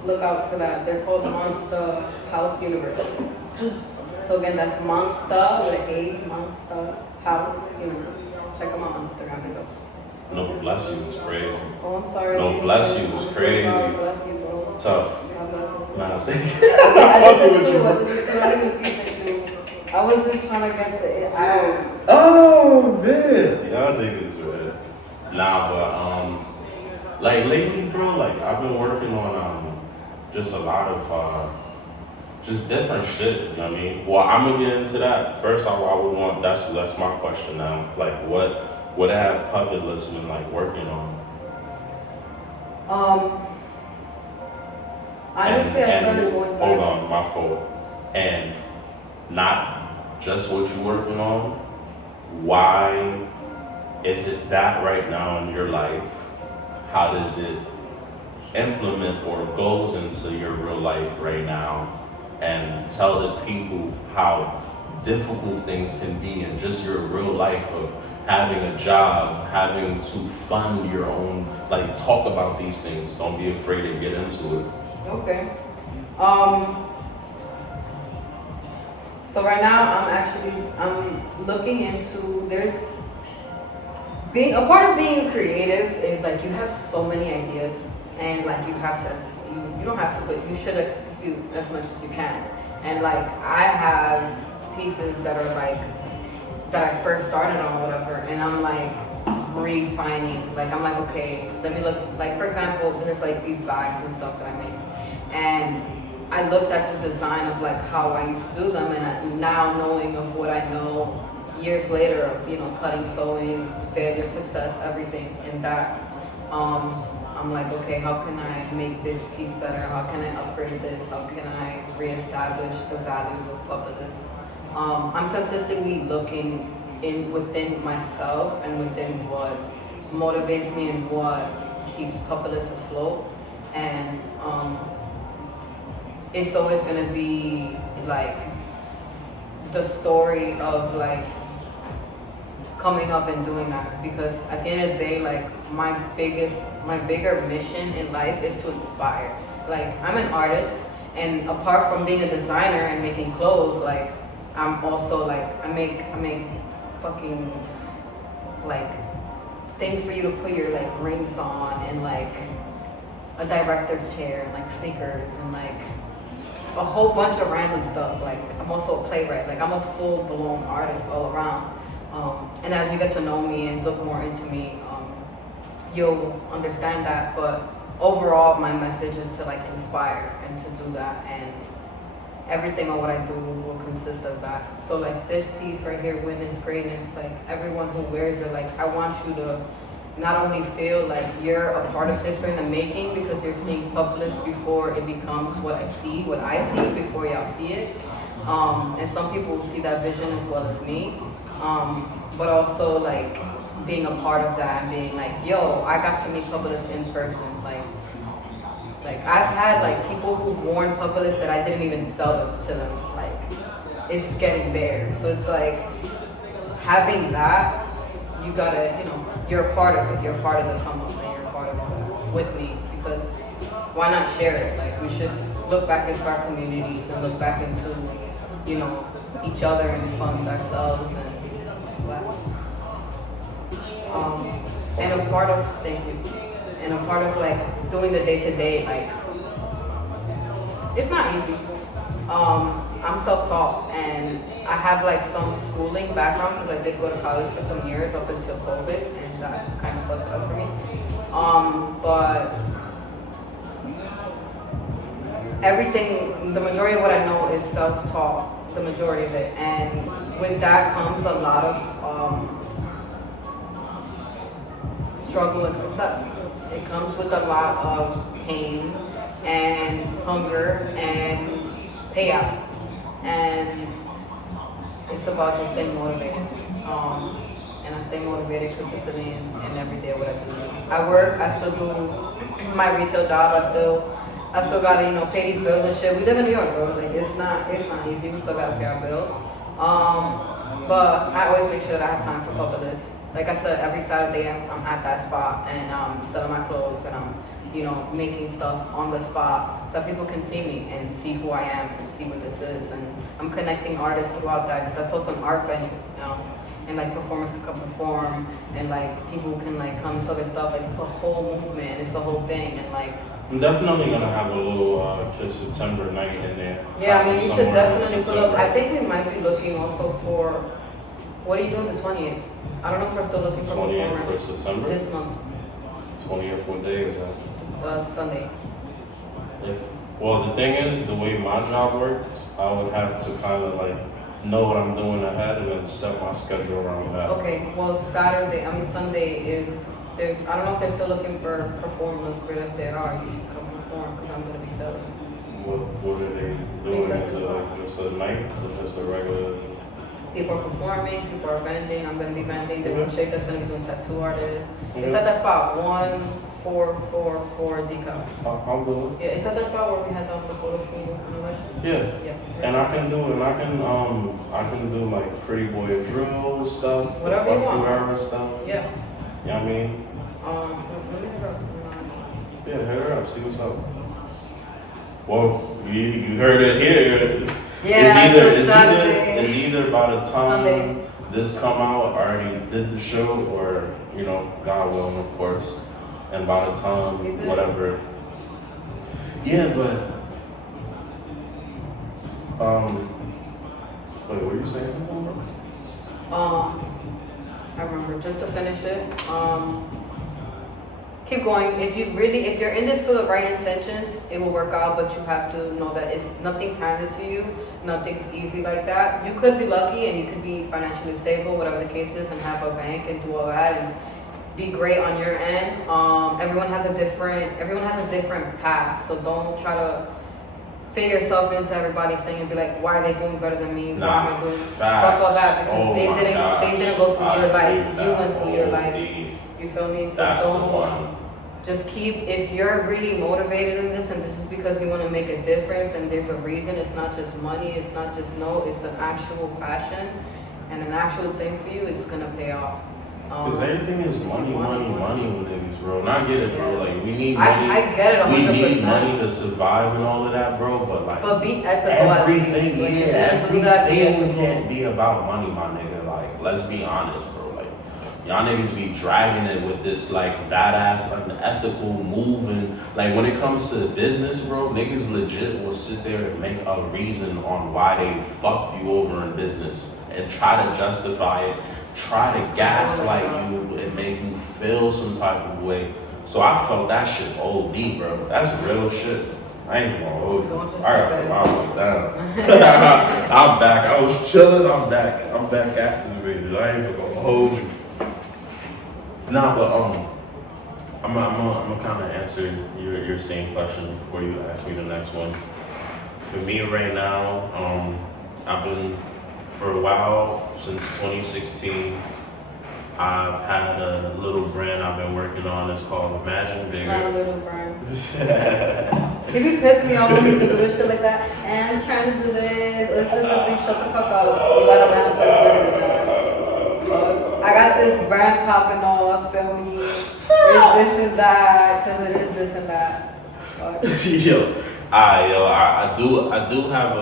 look out for that. They're called Monster House University. So again, that's Monster with an A, Monster House University. Check them out on Instagram and go. No, bless you was crazy. Oh, I'm sorry. No, bless you was crazy. Sorry, bless you, bro. Tough. God bless you. Nah, thank you. I did it too. I did it too. I didn't even think it too. I was just trying to get the out. Oh, man. Y'all niggas, man. Nah, but like lately, bro, like I've been working on just a lot of just different shit. You know what I mean? Well, I'm gonna get into that first. I would want that's my question now. Like, what have Puppetless been like working on? Honestly, I started going back. Hold on, my fault. And not just what you're working on. Why is it that right now in your life? How does it implement or goes into your real life right now? And tell the people how difficult things can be in just your real life of having a job, having to fund your own, like talk about these things. Don't be afraid to get into it. Okay. So right now I'm looking into being a part of being creative is like you have so many ideas and like you have to you don't have to, but you should execute as much as you can. And like I have pieces that are like that I first started on whatever, and I'm like refining. Like I'm like, okay, let me look. Like for example, there's like these bags and stuff that I make, and I looked at the design of like how I used to do them, and now knowing of what I know years later of cutting, sewing, failure, success, everything, and that. I'm like, okay, how can I make this piece better? How can I upgrade this? How can I reestablish the values of Puppetless? I'm consistently looking within myself and within what motivates me and what keeps Puppetless afloat. And it's always gonna be like the story of like coming up and doing that, because at the end of the day, like my bigger mission in life is to inspire. Like I'm an artist, and apart from being a designer and making clothes, like I'm also like I make fucking like things for you to put your like rings on, and like a director's chair, and like sneakers, and like a whole bunch of random stuff. Like I'm also a playwright. Like I'm a full-blown artist all around. And as you get to know me and look more into me, you'll understand that. But overall, my message is to like inspire and to do that, and everything of what I do will consist of that. So like this piece right here, Women's Greatness, like everyone who wears it, like I want you to not only feel like you're a part of history in the making, because you're seeing Puppetless before it becomes what I see before y'all see it. And some people will see that vision as well as me. But also like being a part of that and being like, yo, I got to meet Puppetless in person. Like I've had like people who've worn Puppetless that I didn't even sell them to them. Like it's getting there. So it's like having that, you gotta, you're a part of it. You're a part of the come up, and you're a part of it with me, because why not share it? Like we should look back into our communities and look back into, each other and fund ourselves and and a part of like doing the day-to-day, like it's not easy. I'm self-taught, and I have like some schooling background because I did go to college for some years up until COVID, and that kind of fucked it up for me. But everything, the majority of what I know is self-taught, the majority of it. And with that comes a lot of struggle and success. It comes with a lot of pain and hunger and payout. And it's about just staying motivated. And I stay motivated consistently in every day what I do. I work, I still do my retail job, I still gotta, you know, pay these bills and shit. We live in New York, bro. Like it's not easy. We still gotta pay our bills. But I always make sure that I have time for Puppetless. Like I said, every Saturday I'm at that spot and I'm selling my clothes and I'm, you know, making stuff on the spot so that people can see me and see who I am and see what this is. And I'm connecting artists throughout that because that's also an art venue, you know. And like performers can come perform and like people can like come and sell their stuff. Like it's a whole movement, it's a whole thing. And like I'm definitely gonna have a little September night in there. yeah, I mean you should definitely pull up. I think we might be looking also for, what are you doing the 20th? I don't know if we're still looking for 20th performers. for September? This month. 20th, what day is that? Sunday. Well, the thing is, the way my job works, I would have to kind of like know what I'm doing ahead and then set my schedule around that. Okay, well Sunday is, I don't know if they're still looking for performers, but if they are, you should come perform because I'm going to be selling. What are they doing? Is it like just a night or just a regular? People are performing, people are vending, I'm going to be vending. There's a chick that's going to be doing tattoo artists. Mhm. It's at that spot, 1444 Decal. I'll do it. Yeah, it's at that spot where we had done the photo shoot with the election. Yeah. Yeah. And I can do like pretty boy drill stuff. Whatever you want. Whatever stuff. Yeah. You know what I mean? Let me hear. Yeah, hit her up, see what's up. Well, you heard it here. Yeah, It's either by the time Sunday. this come out, I already did the show, or you know, God willing, of course. And by the time whatever. Yeah, but wait, what were you saying before? I remember, just to finish it, keep going. If you're in this for the right intentions, it will work out, but you have to know that nothing's handed to you, nothing's easy like that. You could be lucky and you could be financially stable, whatever the case is, and have a bank and do all that and be great on your end. Everyone has a different path, so don't try to fit yourself into everybody's thing and be like, why are they doing better than me? Why am I doing? Fuck all that, because they didn't go through your life. You went through your life. You feel me? So That's the one. Just if you're really motivated in this and this is because you want to make a difference and there's a reason, it's not just money, it's not just it's an actual passion and an actual thing for you, it's gonna pay off. Because everything is money with niggas, bro. And I get it, bro. Yeah. Like, we need money. I get it 100%. We need money to survive and all of that, bro. But like, be ethical. Everything can't be about money, my nigga. Like, let's be honest, bro. Like, y'all niggas be dragging it with this like badass, unethical move, and like when it comes to business, bro, niggas legit will sit there and make a reason on why they fucked you over in business and try to justify it. Try to gaslight you and make you feel some type of way. So I felt that shit OD, bro. That's real shit. I ain't gonna hold you. I gotta calm down. I'm back. I was chilling. I'm back. I'm back activated. I ain't gonna hold you. Nah, but I'm gonna kind of answer your same question before you ask me the next one. For me right now, I've been. For a while, since 2016, I've had a little brand I've been working on. It's called Imagine Bigger. Not a little brand. If you piss me off when you do this shit like that, and I'm trying to do this, let's do something, shut the fuck up. You gotta manifest better than that. I got this brand popping off, feel me? It's this and that, because it is this and that. I do have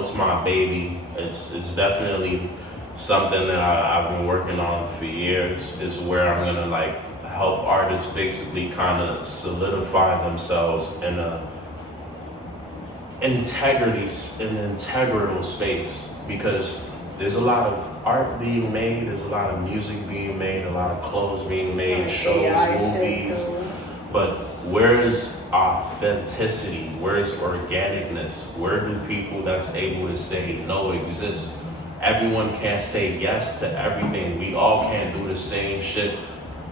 it's my baby. It's definitely something that I've been working on for years. Is where I'm gonna like help artists basically kind of solidify themselves in an integral space, because there's a lot of art being made, there's a lot of music being made, a lot of clothes being made, shows, movies, but where's authenticity? Where's organicness? Where do people that's able to say no exist? Everyone can't say yes to everything. We all can't do the same shit.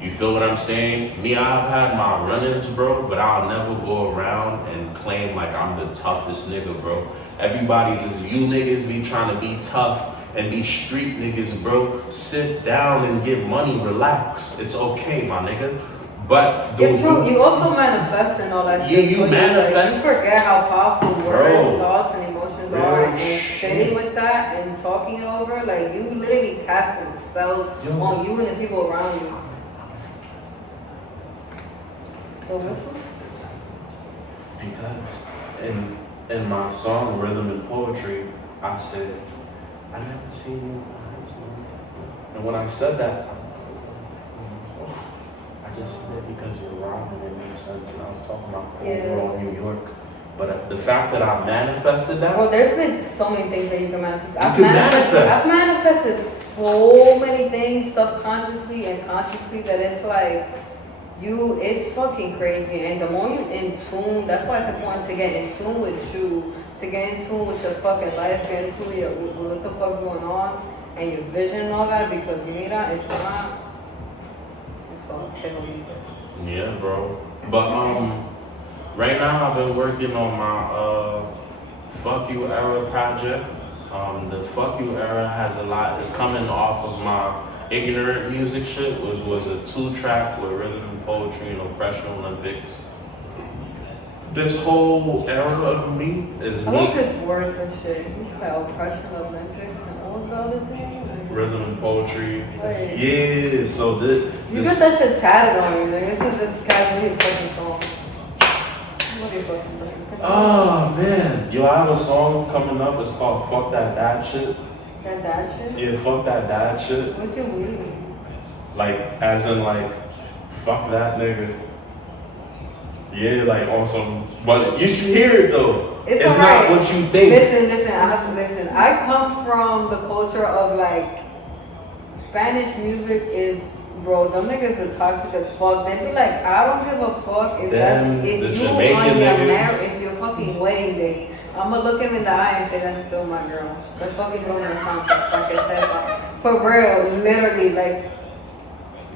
You feel what I'm saying? Me, I've had my run-ins, bro, but I'll never go around and claim like I'm the toughest nigga, bro. Everybody just, you niggas be trying to be tough and be street niggas, bro. Sit down and get money, relax. It's okay, my nigga. But it's true. You also manifest and all that shit. You manifest. You forget how powerful words, Bro. thoughts, and emotions are, and sitting with that and talking it over. Like you literally casting spells on you and the people around you. The whistle? Because in my song Rhythm and Poetry, I said, I never seen you. And when I said that, I just said it because you're rhyming, it made sense. And I was talking about overall New York. But the fact that I manifested that. Well, there's been so many things that you can manifest. I've manifested so many things subconsciously and consciously that it's like, it's fucking crazy. And the more you in tune, that's why it's important to get in tune with you, to get in tune with your fucking life, get in tune with what the fuck's going on, and your vision and all that, because mira, if not, it's all killing. Yeah, bro. But right now I've been working on my Fuck You Era project. The Fuck You Era has a lot. It's coming off of my Ignorant Music shit, which was a 2-track with Rhythm and Poetry and Oppression Olympics. This whole era of me is I me. love his words and shit. You said Oppression Olympics and all the other things. Rhythm and Poetry. Like, Yeah, so you this got that shit tatted on you, nigga. This is just casually his fucking song. What are you fucking doing? Oh man. Yo, I have a song coming up, it's called Fuck That Dad Shit. That dad shit? Yeah, fuck that dad shit. What you mean? Like, as in like, fuck that nigga. Yeah, like on some, but you should hear it though. It's alright. not what you think. Listen, I have to listen. I come from the culture of like, Spanish music is, bro, them niggas are toxic as fuck. They be like, I don't give a fuck if Them, that's, the if you Jamaican on your niggas. if your fucking wedding day. I'ma look him in the eye and say, that's still my girl. That's fucking going on something. Like I said, for real, literally, like,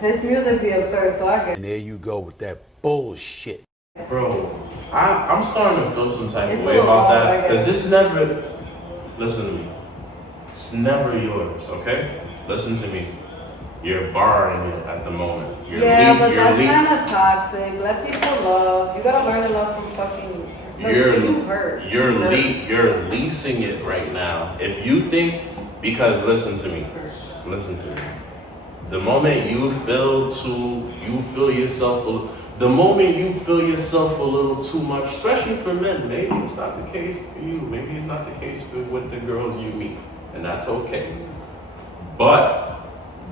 this music be absurd, so I get. And there you go with that bullshit. Bro, I'm starting to feel some type It's of a way little about wrong, that. I Because guess. it's never, listen to me. It's never yours, okay? Listen to me. You're borrowing it at the moment. You're But that's kind of toxic. Let people love. You gotta learn to love from fucking. You're leasing it right now. If you think, because listen to me. The moment you feel yourself, the moment you feel yourself a little too much, especially for men, maybe it's not the case for you. Maybe it's not the case with the girls you meet, and that's okay. But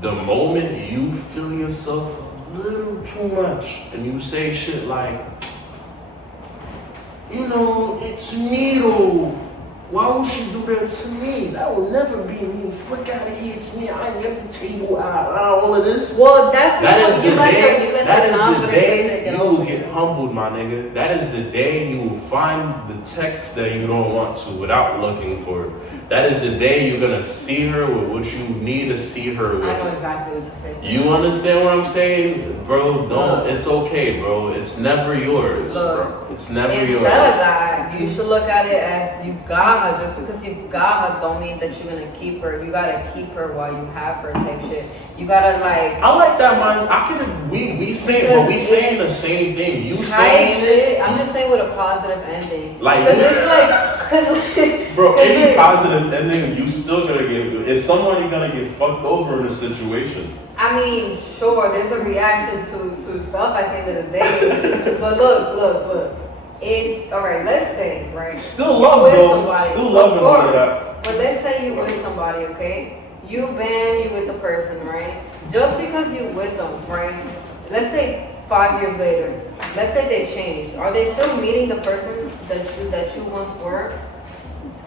the moment you feel yourself a little too much, and you say shit like, you know, it's me though. Why would she do that to me? That will never be me. Fuck out of here, it's me. I'm at the table. All of this. Well, that's that is you the let day. your That is the confidence day get you over will it. get humbled, my nigga. That is the day you will find the text that you don't want to without looking for it. That is the day you're gonna see her with what you need to see her with. I know exactly what you're saying. You understand what I'm saying? Bro, don't, it's okay, bro. It's never yours, bro. It's never yours. Instead of that, you should look at it as you got her. Just because you got her don't mean that you're gonna keep her. You gotta keep her while you have her type shit. You gotta like. I like that mindset. We saying the same thing. You saying it. I'm just saying with a positive ending. Like, cause it's like, cause bro, any positive ending, you still gonna get. Is somebody gonna get fucked over in a situation? I mean, sure, there's a reaction to stuff at the end of the day. But look. Alright, let's say, right? Still love though. Still loving all of that. But let's say you with somebody, okay? You with the person, right? Just because you with them, right? Let's say 5 years later, let's say they changed. Are they still meeting the person that you once were?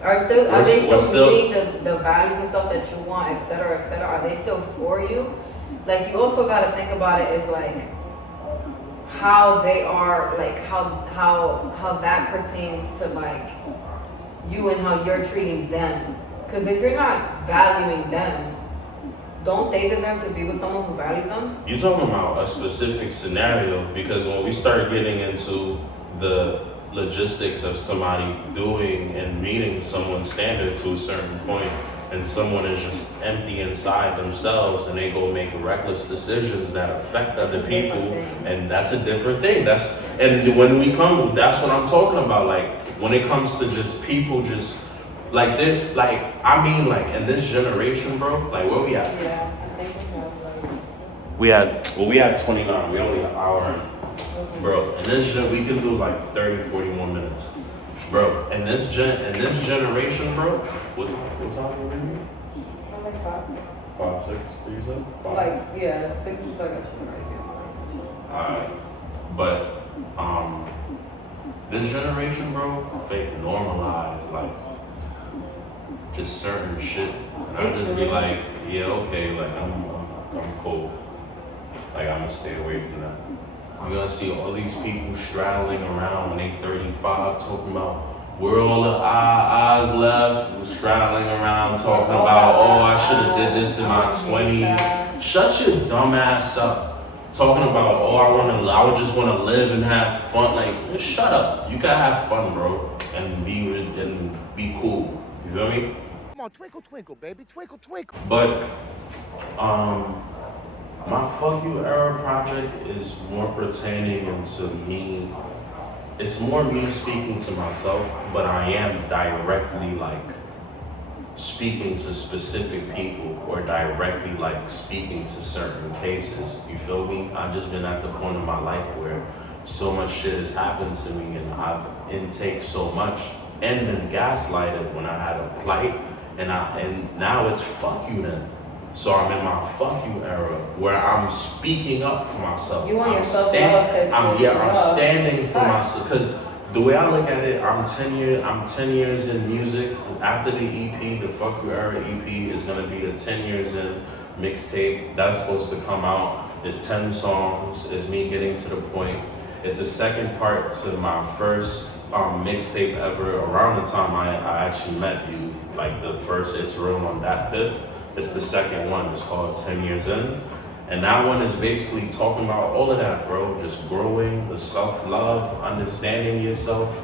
Are they still meeting the values and stuff that you want, et cetera, Are they still for you? Like, you also gotta think about it as like, how they are, like how that pertains to like you and how you're treating them. Because if you're not valuing them, don't they deserve to be with someone who values them? You're talking about a specific scenario, because when we start getting into the logistics of somebody doing and meeting someone's standard to a certain point, and someone is just empty inside themselves and they go make reckless decisions that affect other people, and that's a different thing. And when we come, that's what I'm talking about. Like when it comes to just people just like they like in this generation, bro, like where we at? Yeah, I think we have like We had 29, we only an hour in. Bro, and this we can do like 30, 40 more minutes. Bro, in this generation, bro, what time are we in? like 5. 5, 6, you said? 5. Like, yeah, 6 is like a Alright. But this generation, bro, fake normalize like just certain shit. And I just be like, yeah, okay, like I'm cool. Like I'm gonna stay away from that. You're gonna see all these people straddling around when they 35 talking about where all the eyes left, straddling around talking about, oh, I should have did this in my 20s. Shut your dumb ass up. Talking about, oh, I would just wanna live and have fun. Like, just shut up. You gotta have fun, bro, and be cool. You feel me? Come on, twinkle, twinkle, baby. Twinkle, twinkle. But my Fuck You Era project is more pertaining into me. It's more me speaking to myself, but I am directly like speaking to specific people or directly like speaking to certain cases. You feel me? I've just been at the point in my life where so much shit has happened to me and I've intaked so much and been gaslighted when I had a plight, and now it's fuck you then. So I'm in my fuck you era where I'm speaking up for myself. You want I'm yourself I'm standing for myself, because the way I look at it, I'm 10 years in music. After the EP, the Fuck You Era EP is gonna be the 10 years in mixtape. That's supposed to come out. It's 10 songs. It's me getting to the point. It's a second part to my first mixtape ever. Around the time I actually met you, like the first It's Real on that fifth. It's the second one. It's called 10 Years In. And that one is basically talking about all of that, bro. Just growing, the self-love, understanding yourself,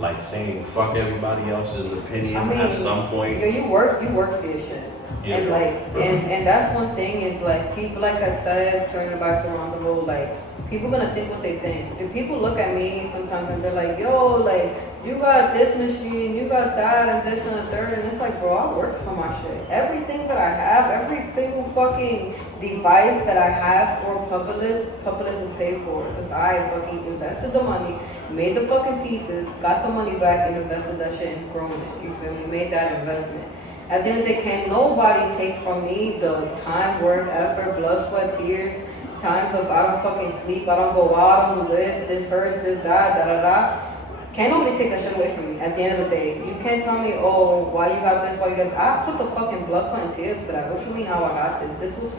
like saying fuck everybody else's opinion at some point. You work for your shit. Yeah, and like, and that's one thing is like people, like I said, turning it back around the road, like people gonna think what they think. If people look at me sometimes and they're like, yo, like you got this machine, you got that, and this and the third, and it's like, bro, I work for my shit. Everything that I have, every single fucking device that I have for Puppetless is paid for. Because I fucking invested the money, made the fucking pieces, got the money back, and invested that shit and grown it. You feel me? Made that investment. At the end of the day, can't nobody take from me the time, work, effort, blood, sweat, tears, times of I don't fucking sleep, I don't go out, I don't do this hurts, this, that, da. Can't nobody take that shit away from me at the end of the day. You can't tell me, oh, why you got this, why you got that. I put the fucking blood, sweat, and tears for that. What you mean how I got this? This was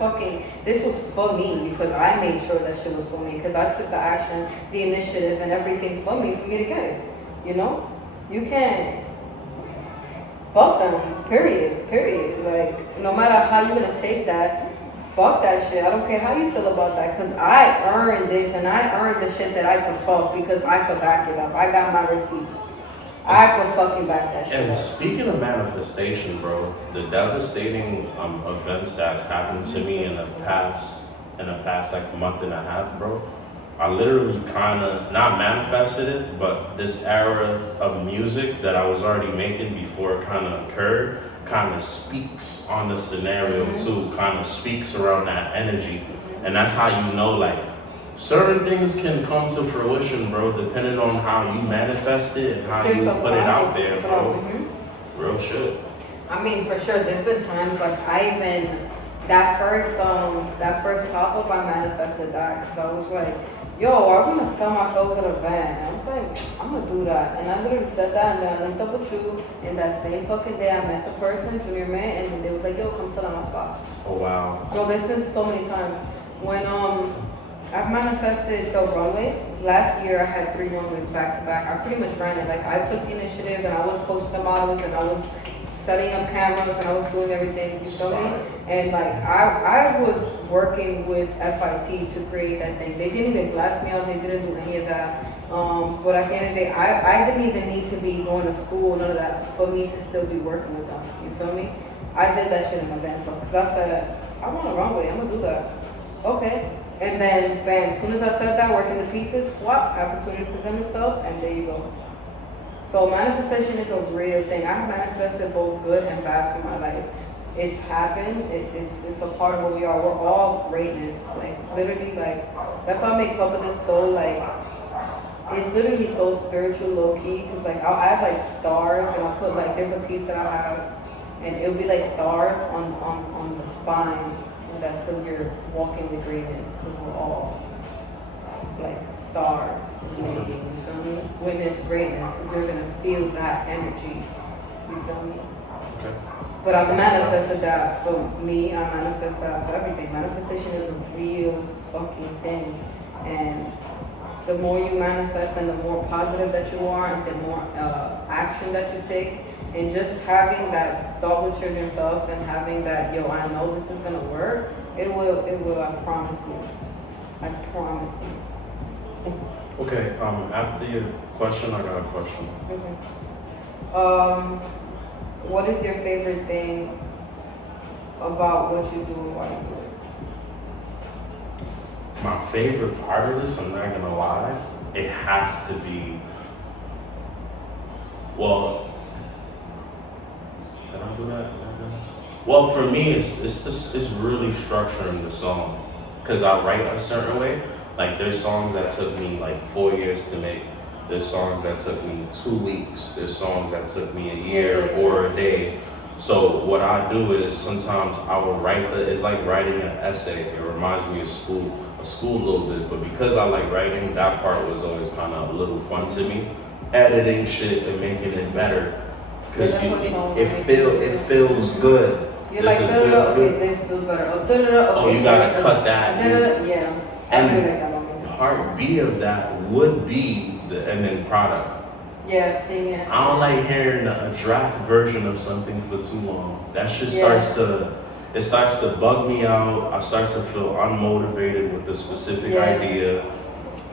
for me because I made sure that shit was for me because I took the action, the initiative, and everything for me to get it. You know? You can't fuck them, period. Like, no matter how you're gonna take that, fuck that shit. I don't care how you feel about that, because I earned this and I earned the shit that I could talk because I could back it up. I got my receipts. I could fucking back that shit And up. speaking of manifestation, bro, the devastating events that's happened to me in the past like month and a half, bro, I literally kind of not manifested it, but this era of music that I was already making before it kind of occurred kind of speaks on the scenario too, kind of speaks around that energy. And that's how you know, like, certain things can come to fruition, bro, depending on how you manifest it and how you put it out there, bro. Real shit. I mean, for sure, there's been times like that first pop-up, I manifested that because I was like, yo, I'm gonna sell my clothes at a van. I was like, I'm gonna do that. And I literally said that, and then I linked up with you. And that same fucking day, I met the person, Junior Man, and they was like, yo, come sit on my spot. Oh, wow. Bro, there's been so many times when I've manifested the runways. Last year I had 3 runways back to back. I pretty much ran it. Like I took the initiative and I was coaching the models and I was setting up cameras and I was doing everything, you feel me? And like I was working with FIT to create that thing. They didn't even blast me out, they didn't do any of that. But at the end of the day, I didn't even need to be going to school, none of that, for me to still be working with them, you feel me? I did that shit in my dance because I said, I want a runway, I'm gonna do that. Okay. And then, bam, as soon as I said that, working the pieces, whop, opportunity to present itself, and there you go. So manifestation is a real thing. I've manifested both good and bad for my life. It's happened, it's a part of what we are. We're all greatness. Like, literally, like, that's why I make Puppetless so, like, it's literally so spiritual, low-key, because, like, I have, like, stars, and I'll put, like, there's a piece that I have, and it'll be, like, stars on the spine. And that's because you're walking with greatness, because we're all like stars, you feel me? Witness greatness, because you're gonna feel that energy, you feel me? Okay. But I manifested that for me, I manifest that for everything. Manifestation is a real fucking thing. And the more you manifest and the more positive that you are and the more action that you take, and just having that thought within yourself and having that, yo, I know this is gonna work, it will, I promise you. I promise you. Okay, after your question, I got a question. Okay. What is your favorite thing about what you do and why you do it? My favorite part of this, I'm not gonna lie, it has to be, well, can I do that? Well, for me, it's really structuring the song, because I write a certain way. Like, there's songs that took me like 4 years to make. There's songs that took me 2 weeks. There's songs that took me a year or a day. So what I do is sometimes I will write it's like writing an essay. It reminds me of school a little bit, but because I like writing, that part was always kind of a little fun to me. Editing shit and making it better. Because it feels good. You're like, okay, this feels better. Oh, you gotta cut that. Yeah. I really like that one. Part B of that would be the ending product. Yeah, seeing it. I don't like hearing a draft version of something for too long. That shit starts to bug me out. I start to feel unmotivated with the specific idea.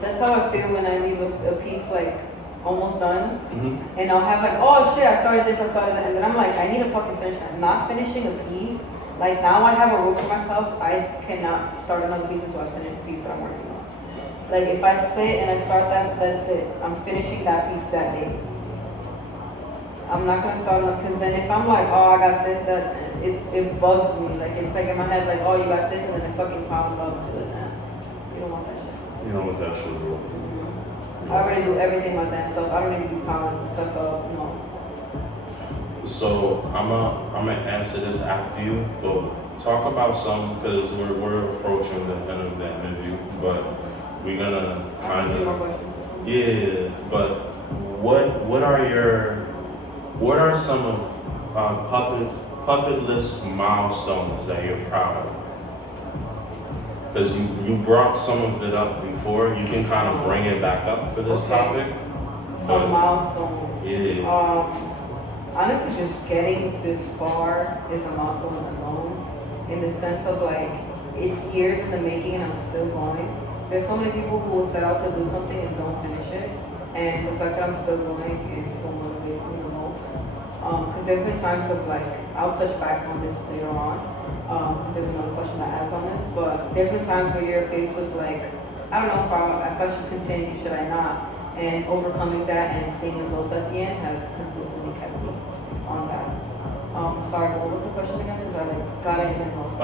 That's how I feel when I leave a piece like almost done, Mm-hmm. and I'll have like, oh shit, I started this, I started that, and then I'm like, I need to fucking finish that. Not finishing a piece, like now I have a rule for myself, I cannot start another piece until I finish the piece that I'm working on. Like if I sit and I start that, that's it. I'm finishing that piece that day. I'm not gonna start another, because then if I'm like, oh I got this, that, it bugs me. Like it's like in my head, like, oh you got this, and then it fucking piles up to it, man. You don't want that shit. You know what that shit do? I already do everything my damn self. I don't need to do piling stuff up, no. So I'm gonna answer this after you, but talk about some, because we're approaching the end of the interview, but we're gonna kind of but what are some of Puppetless milestones that you're proud of? Because you brought some of it up before, you can kind of bring it back up for this topic. Some milestones. Yeah. Honestly, just getting this far is a milestone alone, in the sense of like, it's years in the making and I'm still going. There's so many people who will set out to do something and don't finish it, and the fact that I'm still going is what motivates me the most. Because there's been times of like, I'll touch back on this later on, because there's another question that adds on this, but there's been times where you're faced with like, I don't know if I should continue, should I not? And overcoming that and seeing results at the end has consistently kept me on that. Sorry, but what was the question again? Because I like got it in my notes.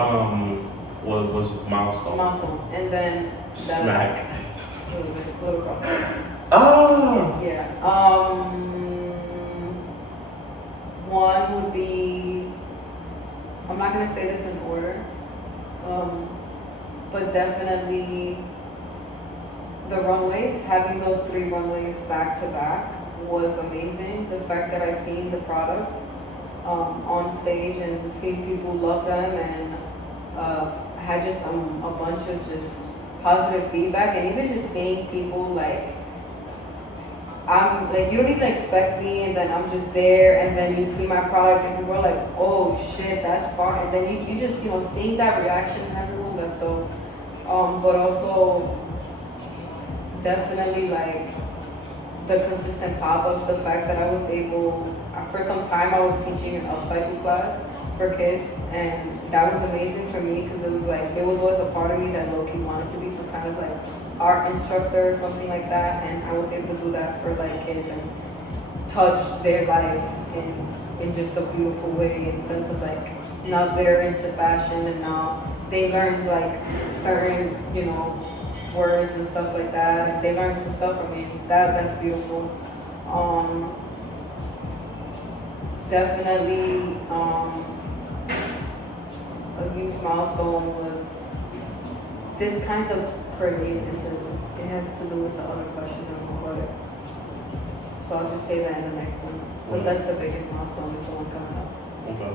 What was milestone? Milestone, and then Smack. Little cross. Oh. Yeah. One would be, I'm not gonna say this in order, but definitely the runways, having those 3 runways back to back was amazing. The fact that I seen the products on stage and seeing people love them, and had just a bunch of just positive feedback, and even just seeing people like, I'm like, you don't even expect me, and then I'm just there, and then you see my product, and people are like, oh shit, that's far, and then you just, seeing that reaction in everyone, that's dope. But also, definitely like, the consistent pop-ups, the fact that I was able, for some time I was teaching an upcycle class for kids, and that was amazing for me, because it was like, there was always a part of me that low-key wanted to be some kind of like art instructor or something like that, and I was able to do that for like kids and touch their life in just a beautiful way, in the sense of like, now they're into fashion, and now they learn like certain, words and stuff like that, and they learn some stuff from me. That's beautiful. Definitely, a huge milestone was this kind of praise incident. It has to do with the other question about it. So I'll just say that in the next one. But that's the biggest milestone, is the one coming up. Okay.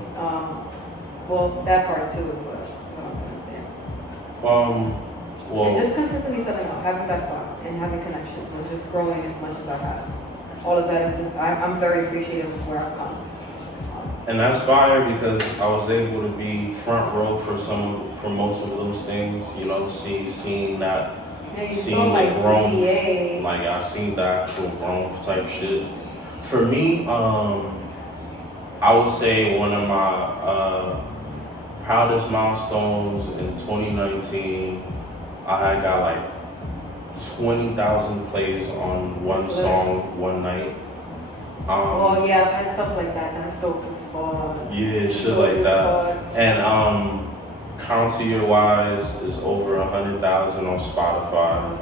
Well, that part too is what I'm gonna say. Well, and just consistently setting up, having that spot, and having connections, and just growing as much as I have. All of that is just, I'm very appreciative of where I've come. and that's fire because I was able to be front row for most of those things. Seeing that, Yeah, you seeing saw the like growth, BBA. like I seen the actual growth type shit. For me, I would say one of my proudest milestones in 2019. I had got like 20,000 plays on one song one night. Oh yeah, I've had stuff like that. That's dope as fuck. Yeah, shit like that. And counter wise is over 100,000 on Spotify.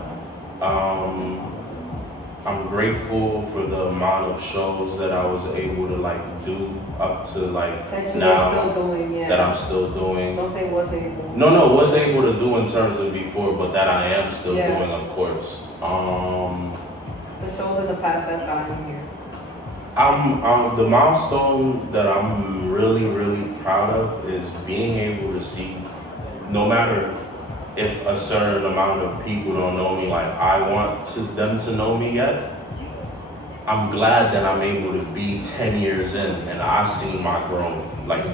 I'm grateful for the amount of shows that I was able to like do up to like that you now are still doing, yeah. that I'm still doing. Don't say was able. No, was able to do in terms of before, but that I am still Yeah. doing, of course. The shows in the past that I'm here. I'm the milestone that I'm really, really proud of is being able to see, no matter if a certain amount of people don't know me, like I want them to know me yet. I'm glad that I'm able to be 10 years in and I see my growth. Like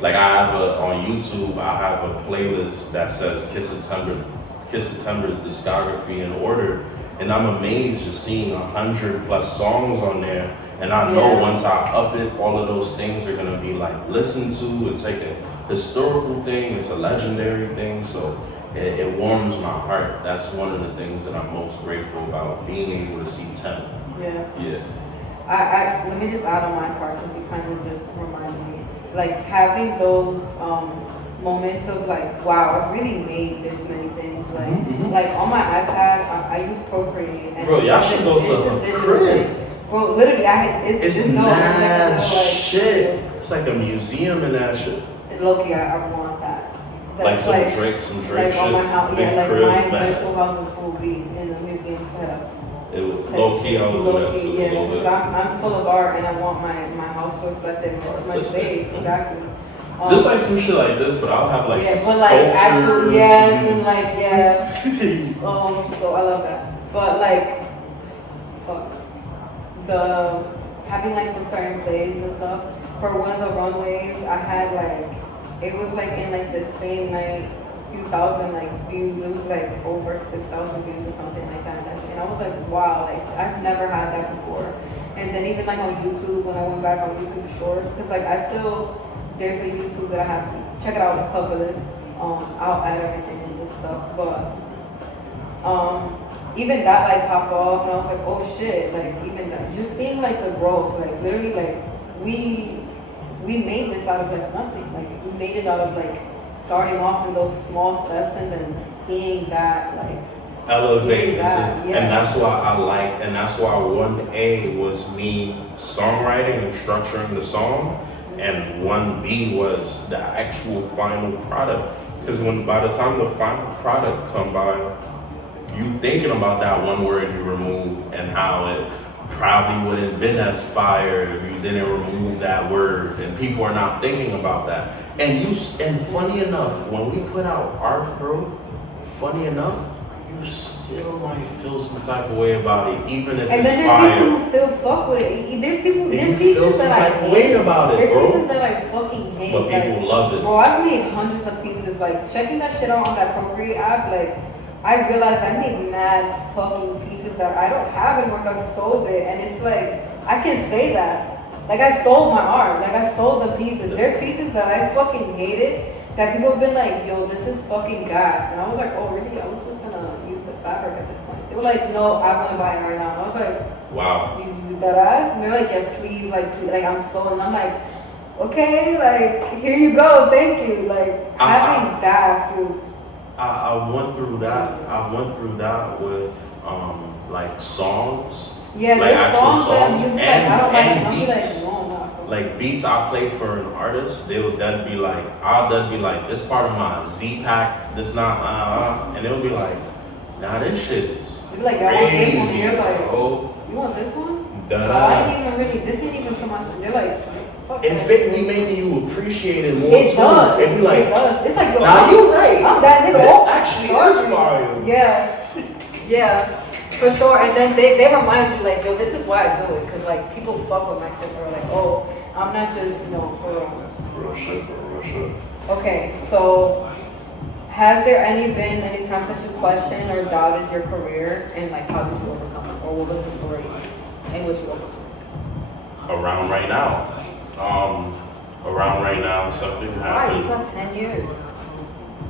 like I have on YouTube, I have a playlist that says Kiss September's discography in order. And I'm amazed just seeing 100+ songs on there. And I know once I up it, all of those things are gonna be like listened to. It's like a historical thing, it's a legendary thing. So it warms my heart. That's one of the things that I'm most grateful about, being able to see 10. Yeah. Yeah. I let me just add on my part, because you kind of just reminded me. Like having those moments of like, wow, I've really made this many things. Like on my iPad, I use Procreate. And Bro, y'all should go to a crib. Bro, literally, It's mad shit. It's like a museum and that shit. Low-key, I want that. Like That's some Drake like on my shit. house, Big like crib, my man. virtual house will be in a museum setup. Low-key, I would do that too. Yeah, a little because bit. I'm full of art, and I want my house to reflect it. It's my Artistic. space, exactly. Just like some shit like this, but I'll have like yeah, some but like actual, sculptures. yes, and like yeah. So I love that. But like, the having like the certain plays and stuff. For one of the runways, I had like, it was like in like the same night, a few thousand like views. It was like over 6,000 views or something like that. And I was like, wow, like I've never had that before. And then even like on YouTube, when I went back on YouTube Shorts, because like there's a YouTube that I have, check it out, it's Puppetless. I'll add everything in this stuff. But even that like popped off, and I was like, oh shit, like even that, just seeing like the growth, like literally like we made this out of like nothing. Like we made it out of like starting off in those small steps and then seeing that like elevate that, yeah. And that's why and that's why 1A was me songwriting and structuring the song, and 1B was the actual final product. Because by the time the final product come by, you thinking about that one word you remove and how it probably wouldn't have been as fire if you didn't remove that word, and people are not thinking about that. And funny enough, when we put out art, bro, funny enough, you still might feel some type of way about it, even if And it's then there's fire. people who still fuck with it. There's people, And there's you feel pieces some that I type of way hate. about it, There's bro. pieces that I fucking hate. But people like, love it. Bro, I've made hundreds of pieces. Like, checking that shit out on that Procreate app, like, I realized I made mad fucking pieces that I don't have anymore because I sold it. And it's like, I can say that. Like, I sold my art. Like, I sold the pieces. There's pieces that I fucking hated that people have been like, yo, this is fucking gas. And I was like, oh, really? I was just gonna use the fabric at this point. They were like, no, I want to buy it right now. And I was like, Wow. you that ass? And they're like, yes, please, like, I'm sold. And I'm like, okay, like, here you go, thank you. Like, having that feels. I went through that. I went through that with like songs. Yeah, like there's actual songs that you be like, I don't like it. I'll be like, beats. no, not. Like beats I play for an artist, that'd be like, this part of my Z pack, this not and it'll be like, nah, this shit is You be like, I want this one. crazy, You're like, bro. you want this one? That But I ain't even really, this ain't even so much. They're like, fuck It that. fit me making you appreciate it more It too. does. If you like, It does. It's like, yo, nah, you right. I'm that nigga. This Oh, actually sorry. is fire. Yeah. Yeah. For sure. And then they remind you, like, yo, this is why I do it. Because, like, people fuck with my shit. Or like, oh, I'm not just, for Real shit, bro, real shit. Okay, so has there been any times that you questioned or doubted your career, and like how did you overcome it, or what was the story in which you overcome it? Around right now, something Why? You happened. got 10 years.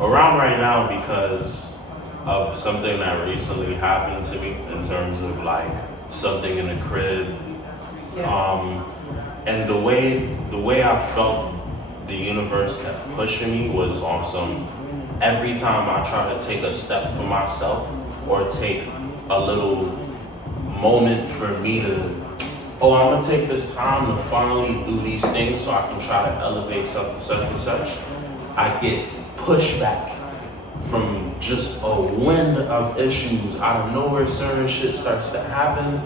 Around right now because of something that recently happened to me in terms of like something in the crib. Yeah. And the way I felt the universe kept pushing me was on some, every time I try to take a step for myself or take a little moment for me to, oh, I'm gonna take this time to finally do these things so I can try to elevate something such and such, I get pushed back from just a wind of issues. Out of nowhere, certain shit starts to happen.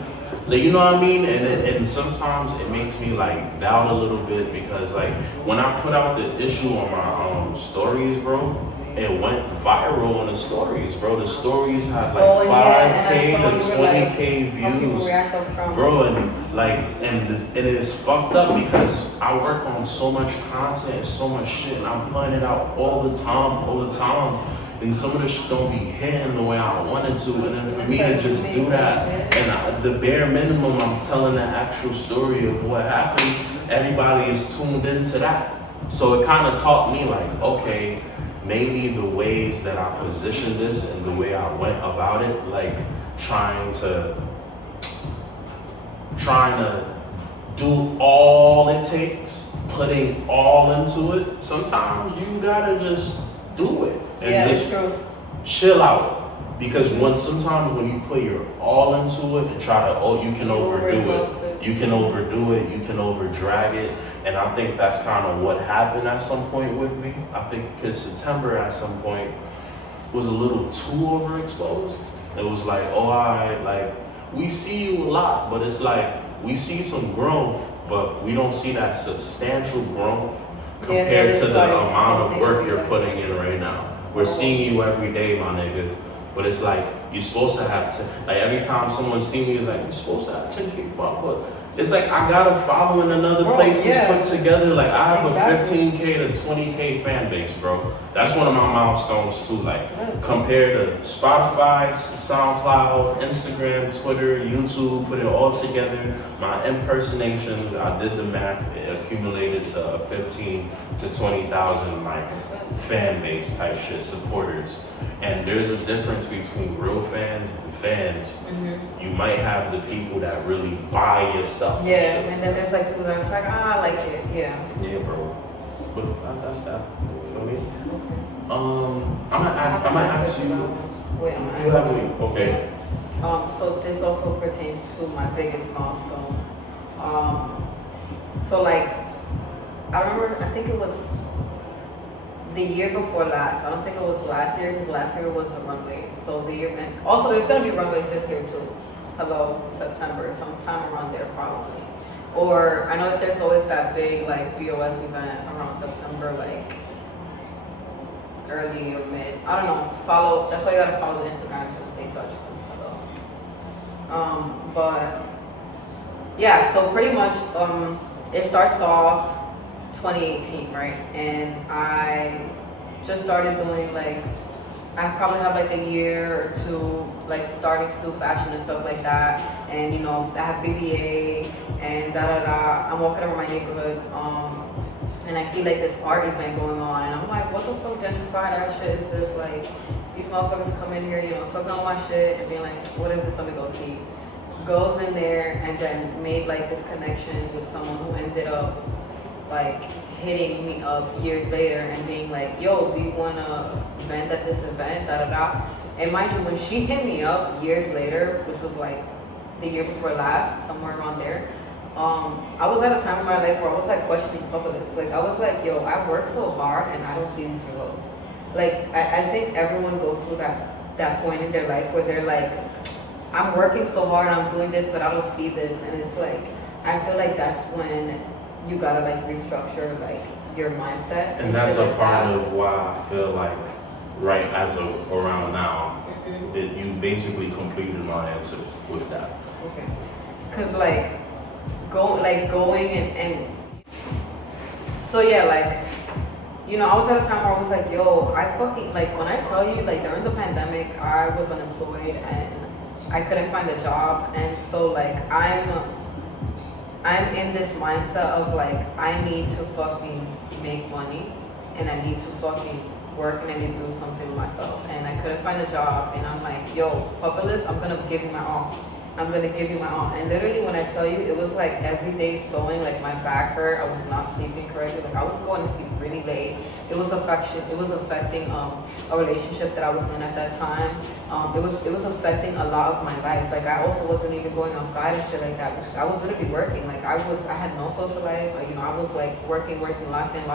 Like, you know what I mean? And sometimes it makes me like doubt a little bit because like when I put out the issue on my stories, bro, it went viral on the stories, bro. The stories had like 5K to 20K views, bro, and like and it is fucked up because I work on so much content, so much shit, and I'm putting it out all the time. And some of the shit don't be hitting the way I wanted to, and then for me to just do that, and the bare minimum, I'm telling the actual story of what happened, everybody is tuned into that. So it kind of taught me like, okay, maybe the ways that I positioned this and the way I went about it, like trying to do all it takes, putting all into it, sometimes you gotta just do it and just chill out, because sometimes when you put your all into it and try to, you can overdo it, you can overdrag it, and I think that's kind of what happened at some point with me. I think because September at some point was a little too overexposed. It was like, oh, like we see you a lot, but it's like we see some growth, but we don't see that substantial growth compared to the amount of work you're putting in right now. We're seeing you every day, my nigga. But it's like, you're supposed to have, like every time someone sees me, it's like, you're supposed to have 10K fuck, but it's like, I got a following in other places put together. Like, I have a 15K to 20K fan base, bro. That's one of my milestones too. Like, compared to Spotify, SoundCloud, Instagram, Twitter, YouTube, put it all together. My impersonations, I did the math, it accumulated to 15 to 20,000 like fan base type shit, supporters. And there's a difference between real fans and fans. Mm-hmm. You might have the people that really buy your stuff. Yeah, and then there's like people that's like, I like it. Yeah, bro. But that's that. You know what I mean? I'm gonna ask you. Wait, I'm gonna you have ask me? Okay. So this also pertains to my biggest milestone. So like, I remember, I think it was the year before last. I don't think it was last year, because last year was a runway. So the year, and also there's gonna be runways this year too. About September, sometime around there probably. Or I know that there's always that big like BOS event around September, like early or mid. I don't know. That's why you gotta follow the Instagrams and touch this stuff. But yeah, so pretty much it starts off 2018, right? And I just started doing like, I probably have like a year or two like starting to do fashion and stuff like that. And you know, I have BBA and I'm walking around my neighborhood and I see like this art event going on and I'm like, what the fuck gentrified ass shit is this? Like these motherfuckers come in here, you know, talking all my shit and being like, what is this? Let me go see. Goes in there and then made like this connection with someone who ended up like hitting me up years later and being like, yo, do you wanna vend at this event, da da da. And mind you, when she hit me up years later, which was like the year before last, somewhere around there, I was at a time in my life where I was like questioning Puppetless. Like I was like, yo, I work so hard and I don't see these results. Like I think everyone goes through that point in their life where they're like, I'm working so hard, I'm doing this, but I don't see this. And it's like, I feel like that's when you gotta like restructure like your mindset. And that's a part of why I feel like right as of around now, you basically completed my answer with that. Okay. Cause like going and so yeah, like, you know, I was at a time where I was like, yo, I fucking, like when I tell you, like during the pandemic, I was unemployed and I couldn't find a job. And so like I'm in this mindset of like, I need to fucking make money and I need to fucking work and I need to do something with myself. And I couldn't find a job and I'm like, yo, Puppetless, I'm gonna give you my all. I'm gonna give you my all. And literally when I tell you, it was like every day sewing, like my back hurt, I was not sleeping correctly, like I was going to sleep really late. It was affecting a relationship that I was in at that time. It was affecting a lot of my life. Like I also wasn't even going outside and shit like that because I was literally working. Like I had no social life. Like, you know, I was like working, locked in, to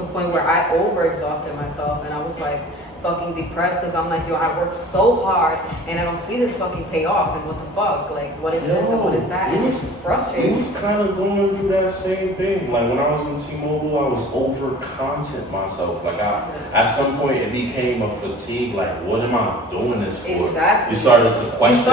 a point where I overexhausted myself and I was like fucking depressed because I'm like, yo, I work so hard and I don't see this fucking pay off and what the fuck? Like, what is this and what is that? And it's frustrating. It was kind of going through that same thing. Like when I was in T-Mobile, I was over content myself. Like at some point it became a fatigue. Like, what am I doing this for? Exactly. You started to question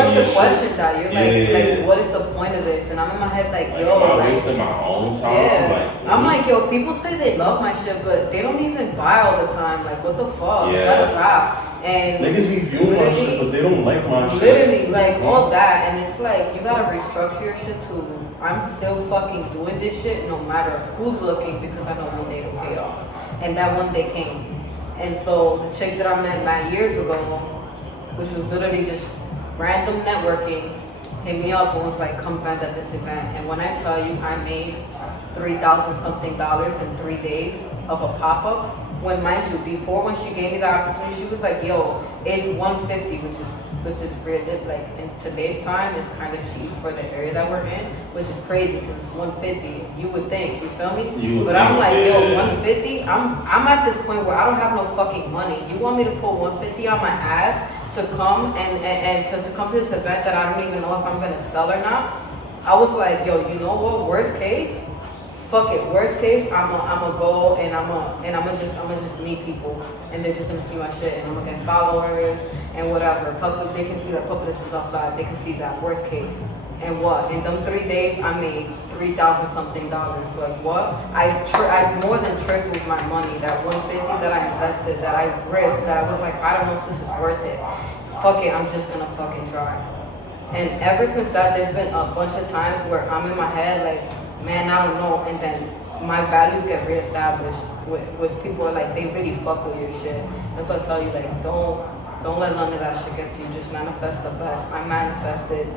that. You're like, what is the point of this? And I'm in my head like, like, yo, am I like, wasting my own time? yeah. Like, I'm like, yo, people say they love my shit, but they don't even buy all the time. Like, what the fuck? Yeah. And niggas be viewing my shit, but they don't like my shit. Literally, like all that, and it's like you gotta restructure your shit too. I'm still fucking doing this shit no matter who's looking because I know one day it'll pay off. And that one day came. And so the chick that I met 9 years ago, which was literally just random networking, hit me up and was like, come vent at this event. And when I tell you I made $3,000 something in 3 days of a pop-up, when mind you, before when she gave me the opportunity, she was like, yo, it's $150, which is really, like in today's time, it's kind of cheap for the area that we're in, which is crazy because it's $150. You would think, you feel me? But I'm like, yo, $150. I'm at this point where I don't have no fucking money. You want me to pull $150 on my ass to come and to come to this event that I don't even know if I'm gonna sell or not? I was like, yo, you know what? Worst case, fuck it. Worst case, I'ma go and I'ma just meet people and they're just gonna see my shit and I'm gonna get followers and whatever. They can see that Puppetless is outside. They can see that. Worst case. And what? In them 3 days, I made $3,000 something. Like what? I more than tripled my money. That $150 that I invested, that I risked, that I was like, I don't know if this is worth it. Fuck it. I'm just gonna fucking try. And ever since that, there's been a bunch of times where I'm in my head like, man, I don't know, and then my values get reestablished with people are like, they really fuck with your shit. And so I tell you, like, don't let none of that shit get to you. Just manifest the best. I manifested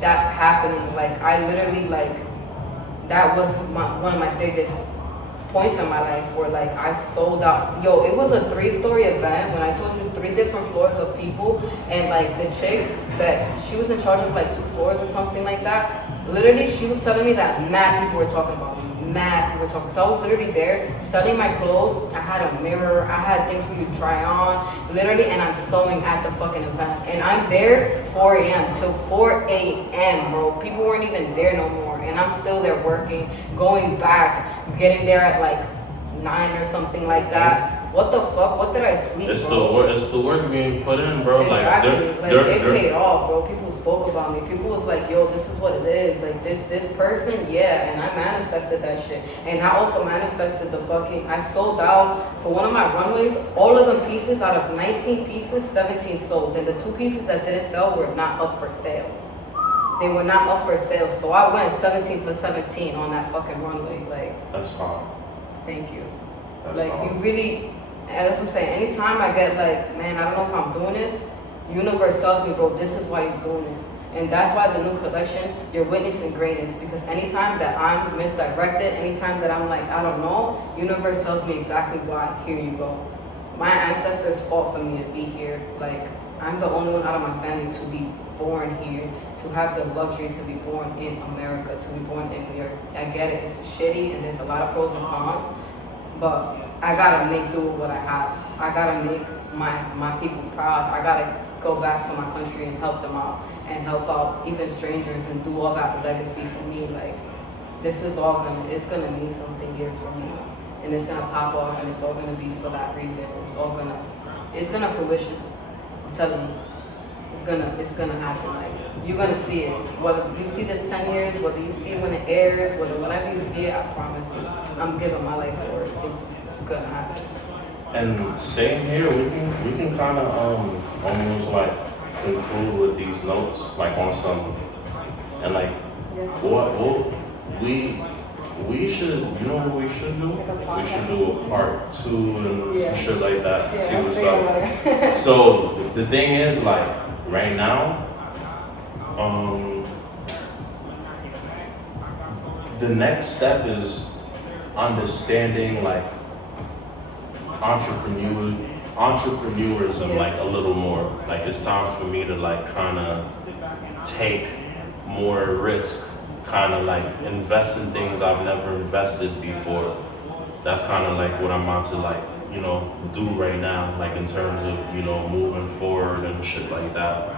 that happening. Like, I literally, like, that was one of my biggest points in my life where, like, I sold out. Yo, it was a 3-story event when I told you 3 different floors of people, and, like, the chick that she was in charge of, like, 2 floors or something like that. Literally, she was telling me that mad people were talking about me. Mad people were talking. So I was literally there studying my clothes. I had a mirror. I had things for you to try on. Literally, and I'm sewing at the fucking event. And I'm there 4 a.m. till 4 a.m., bro. People weren't even there no more. And I'm still there working, going back, getting there at like 9 or something like that. What the fuck? What did I sleep, It's bro? the work being put in, bro. Exactly. Like It paid off, bro. People spoke about me. People was like, yo, this is what it is. Like this person, yeah. And I manifested that shit. And I also manifested I sold out for one of my runways. All of them pieces out of 19 pieces, 17 sold. And the 2 pieces that didn't sell were not up for sale. They were not up for sale. So I went 17 for 17 on that fucking runway. Like, that's hard. thank you. That's Like, hard. you really, and that's what I'm saying. Anytime I get like, man, I don't know if I'm doing this, universe tells me, bro, this is why you're doing this. And that's why the new collection, you're witnessing greatness. Because anytime that I'm misdirected, anytime that I'm like, I don't know, universe tells me exactly why. Here you go. My ancestors fought for me to be here. Like, I'm the only one out of my family to be born here, to have the luxury to be born in America, to be born in New York. I get it, it's shitty and there's a lot of pros and cons, but I gotta make do with what I have. I gotta make my people proud. I gotta go back to my country and help them out and help out even strangers and do all that legacy for me. Like, this is all it's gonna mean something years from now. And it's gonna pop off and it's all gonna be for that reason. It's gonna fruition. I'm telling you. It's gonna happen. Like, you're gonna see it. Whether you see this 10 years, whether you see it when it airs, whenever you see it, I promise you, I'm giving my life for it. It's gonna happen. And same here, we can kind of almost like conclude with these notes, like on some, and like what we should, you know what we should do? We should do a part 2 and some shit like that. Yeah, see what's up. So the thing is, like, right now, the next step is understanding like entrepreneurism like a little more. Like, it's time for me to like kind of take more risk, kind of like invest in things I've never invested before. That's kind of like what I'm about to like, you know, do right now, like in terms of, you know, moving forward and shit like that.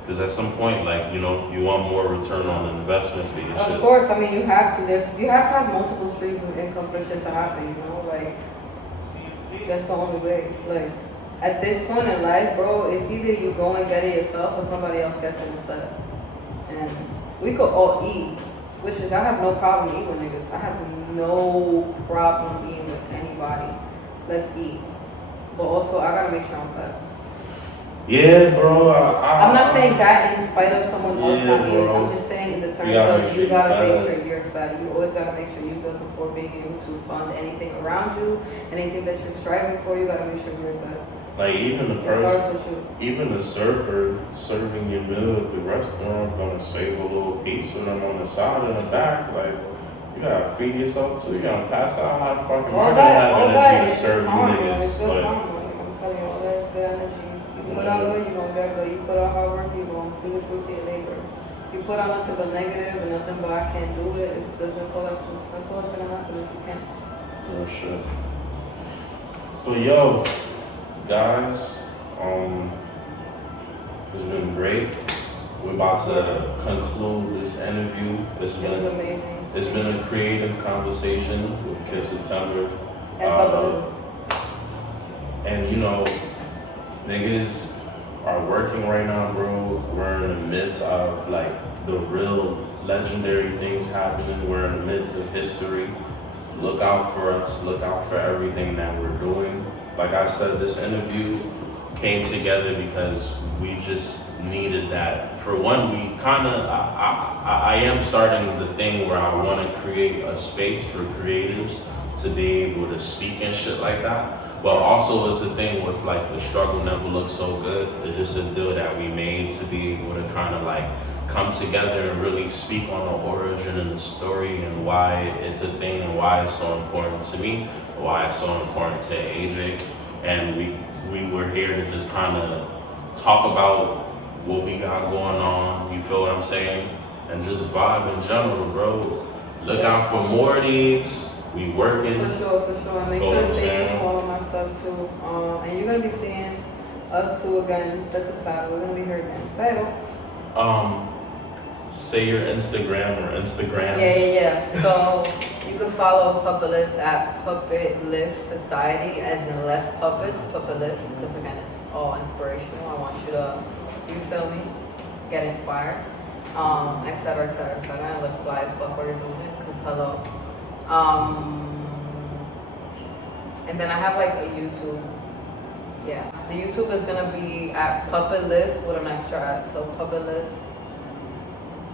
Because at some point, like, you know, you want more return on investment for your shit. Of course, I mean, you have to. You have to have multiple streams of income for shit to happen, you know? Like, that's the only way. Like, at this point in life, bro, it's either you go and get it yourself or somebody else gets it instead. And we could all eat, which is, I have no problem eating with niggas. I have no problem eating with anybody. Let's eat. But also, I gotta make sure I'm fat. Yeah, bro. I'm not saying that in spite of someone else not eating. bro. I'm just saying in the terms You gotta of make you sure gotta you're make fed. sure you're fed. You always gotta make sure you good before being able to fund anything around you, anything that you're striving for. You gotta make sure you're good. Like, even the It starts person, with you. even the server serving your meal at the restaurant gonna save a little piece for them on the side and the back. Like, you gotta feed yourself too. You gotta pass out. How fucking All am I gonna that have energy to is serve you karma. niggas? It's good But karma. Like, I'm telling you, all that is good energy. You put out good, you gonna get good. You put out hard work, you gonna see the fruits of your labor. If you put out nothing but negative and nothing but I can't do it, it's just that's all that's gonna happen is you can't. oh shit. But yo, guys, it's been great. We're about to conclude this interview. It was amazing. It's been a creative conversation with Kiss September. And Puppetless. And you know, niggas are working right now, bro. We're in the midst of like the real legendary things happening. We're in the midst of history. Look out for us. Look out for everything that we're doing. Like I said, this interview came together because we just needed that. For one, we kind of, I am starting the thing where I want to create a space for creatives to be able to speak and shit like that. But also it's a thing with like the struggle never looks so good. It's just a deal that we made to be able to kind of like come together and really speak on the origin and the story and why it's a thing and why it's so important to me, why it's so important to AJ. And we were here to just kind of talk about what we got going on, you feel what I'm saying? And just vibe in general, bro. Look out for more of these. We working. For sure. Make sure to stay tuned for all of my stuff too. And you're gonna be seeing us two again at the side. We're gonna be here again. Pero. Say your Instagram or Instagrams. Yeah. So you can follow Puppetless at Puppetless Society, as in less puppets, Puppetless, because again, it's all inspirational. I want you to, you feel me, get inspired, et cetera, et cetera, et cetera. And look fly as fuck while you're doing it, because hello. And then I have like a YouTube. Yeah, the YouTube is gonna be at Puppetless with an extra S. So Puppetless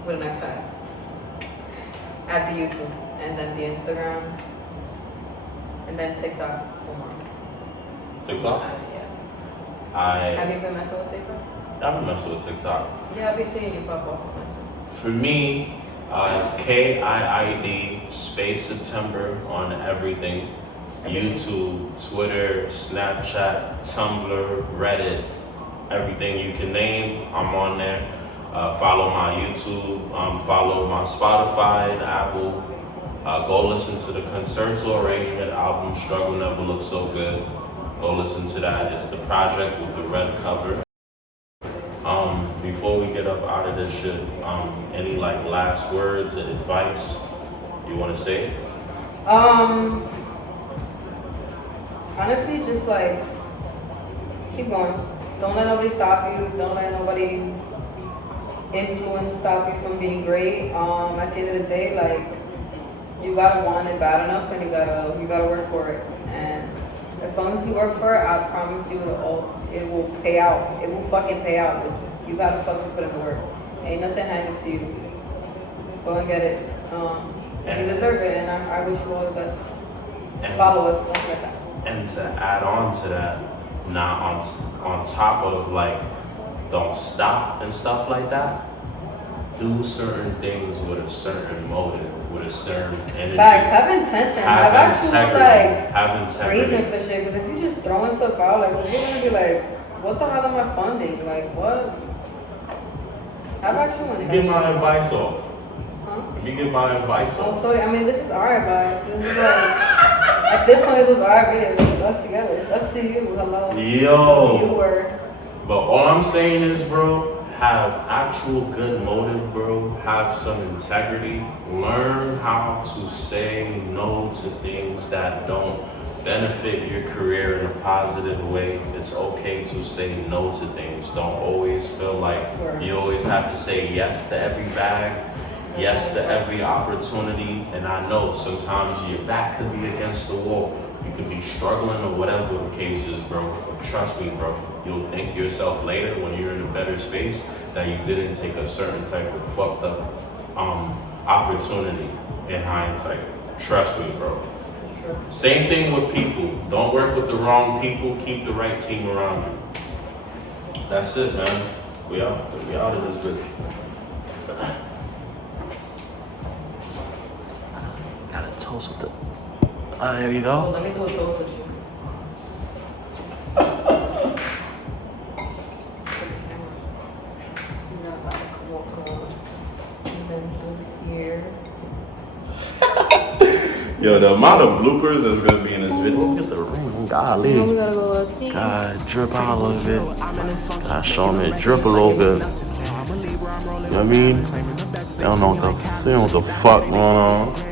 with an extra S at the YouTube, and then the Instagram, and then TikTok. One more. TikTok? Yeah. Have you been messing with TikTok? I've been messing with TikTok. Yeah, I've been seeing you pop up on that. For me, it's KIID space September on everything. YouTube, Twitter, Snapchat, Tumblr, Reddit, everything you can name, I'm on there. Follow my YouTube, follow my Spotify and Apple. Go listen to the Concerto Arrangement album, Struggle Never Looks So Good. Go listen to that. It's the project with the red cover. Before we get up out of this shit, any like last words, advice you want to say? Honestly, just like keep going. Don't let nobody stop you. Don't let nobody's influence stop you from being great. At the end of the day, like you gotta want it bad enough, and you gotta work for it. And as long as you work for it, I promise you it will pay out. It will fucking pay out. You gotta fucking put in the work. Ain't nothing handed to you. Go and get it. You deserve it, and I wish you all the best. Follow us, stuff like that. And to add on to that, now on top of like, don't stop and stuff like that, do certain things with a certain motive, with a certain energy. Facts, have intention. Have integrity. Reason for shit, because if you just throwing stuff out, like, well, you're gonna be like, what the hell am I funding? Like, what? Have actual intention. Give my advice off. Huh? Let me give my advice off. Oh, sorry, I mean, this is our advice. This is like, at this point, it was our video. It's us together. It's us to you. Hello. Yo. You were. But all I'm saying is, bro, have actual good motive, bro. Have some integrity. Learn how to say no to things that don't benefit your career in a positive way. It's okay to say no to things. Don't always feel like you always have to say yes to every bag. Yes to every opportunity, and I know sometimes your back could be against the wall. You could be struggling or whatever the case is, bro. But trust me, bro, you'll thank yourself later when you're in a better space that you didn't take a certain type of fucked up opportunity in hindsight. Trust me, bro. Same thing with people. Don't work with the wrong people. Keep the right team around you. That's it, man. We out of this bitch. Toast with it. There you go. Oh, let me do a toast with you. Yo, the amount of bloopers that's gonna be in this video. Look at the ring, golly. God, drip out a little bit. God, show me it drip a little bit. You know what I mean? They don't know what the fuck going on.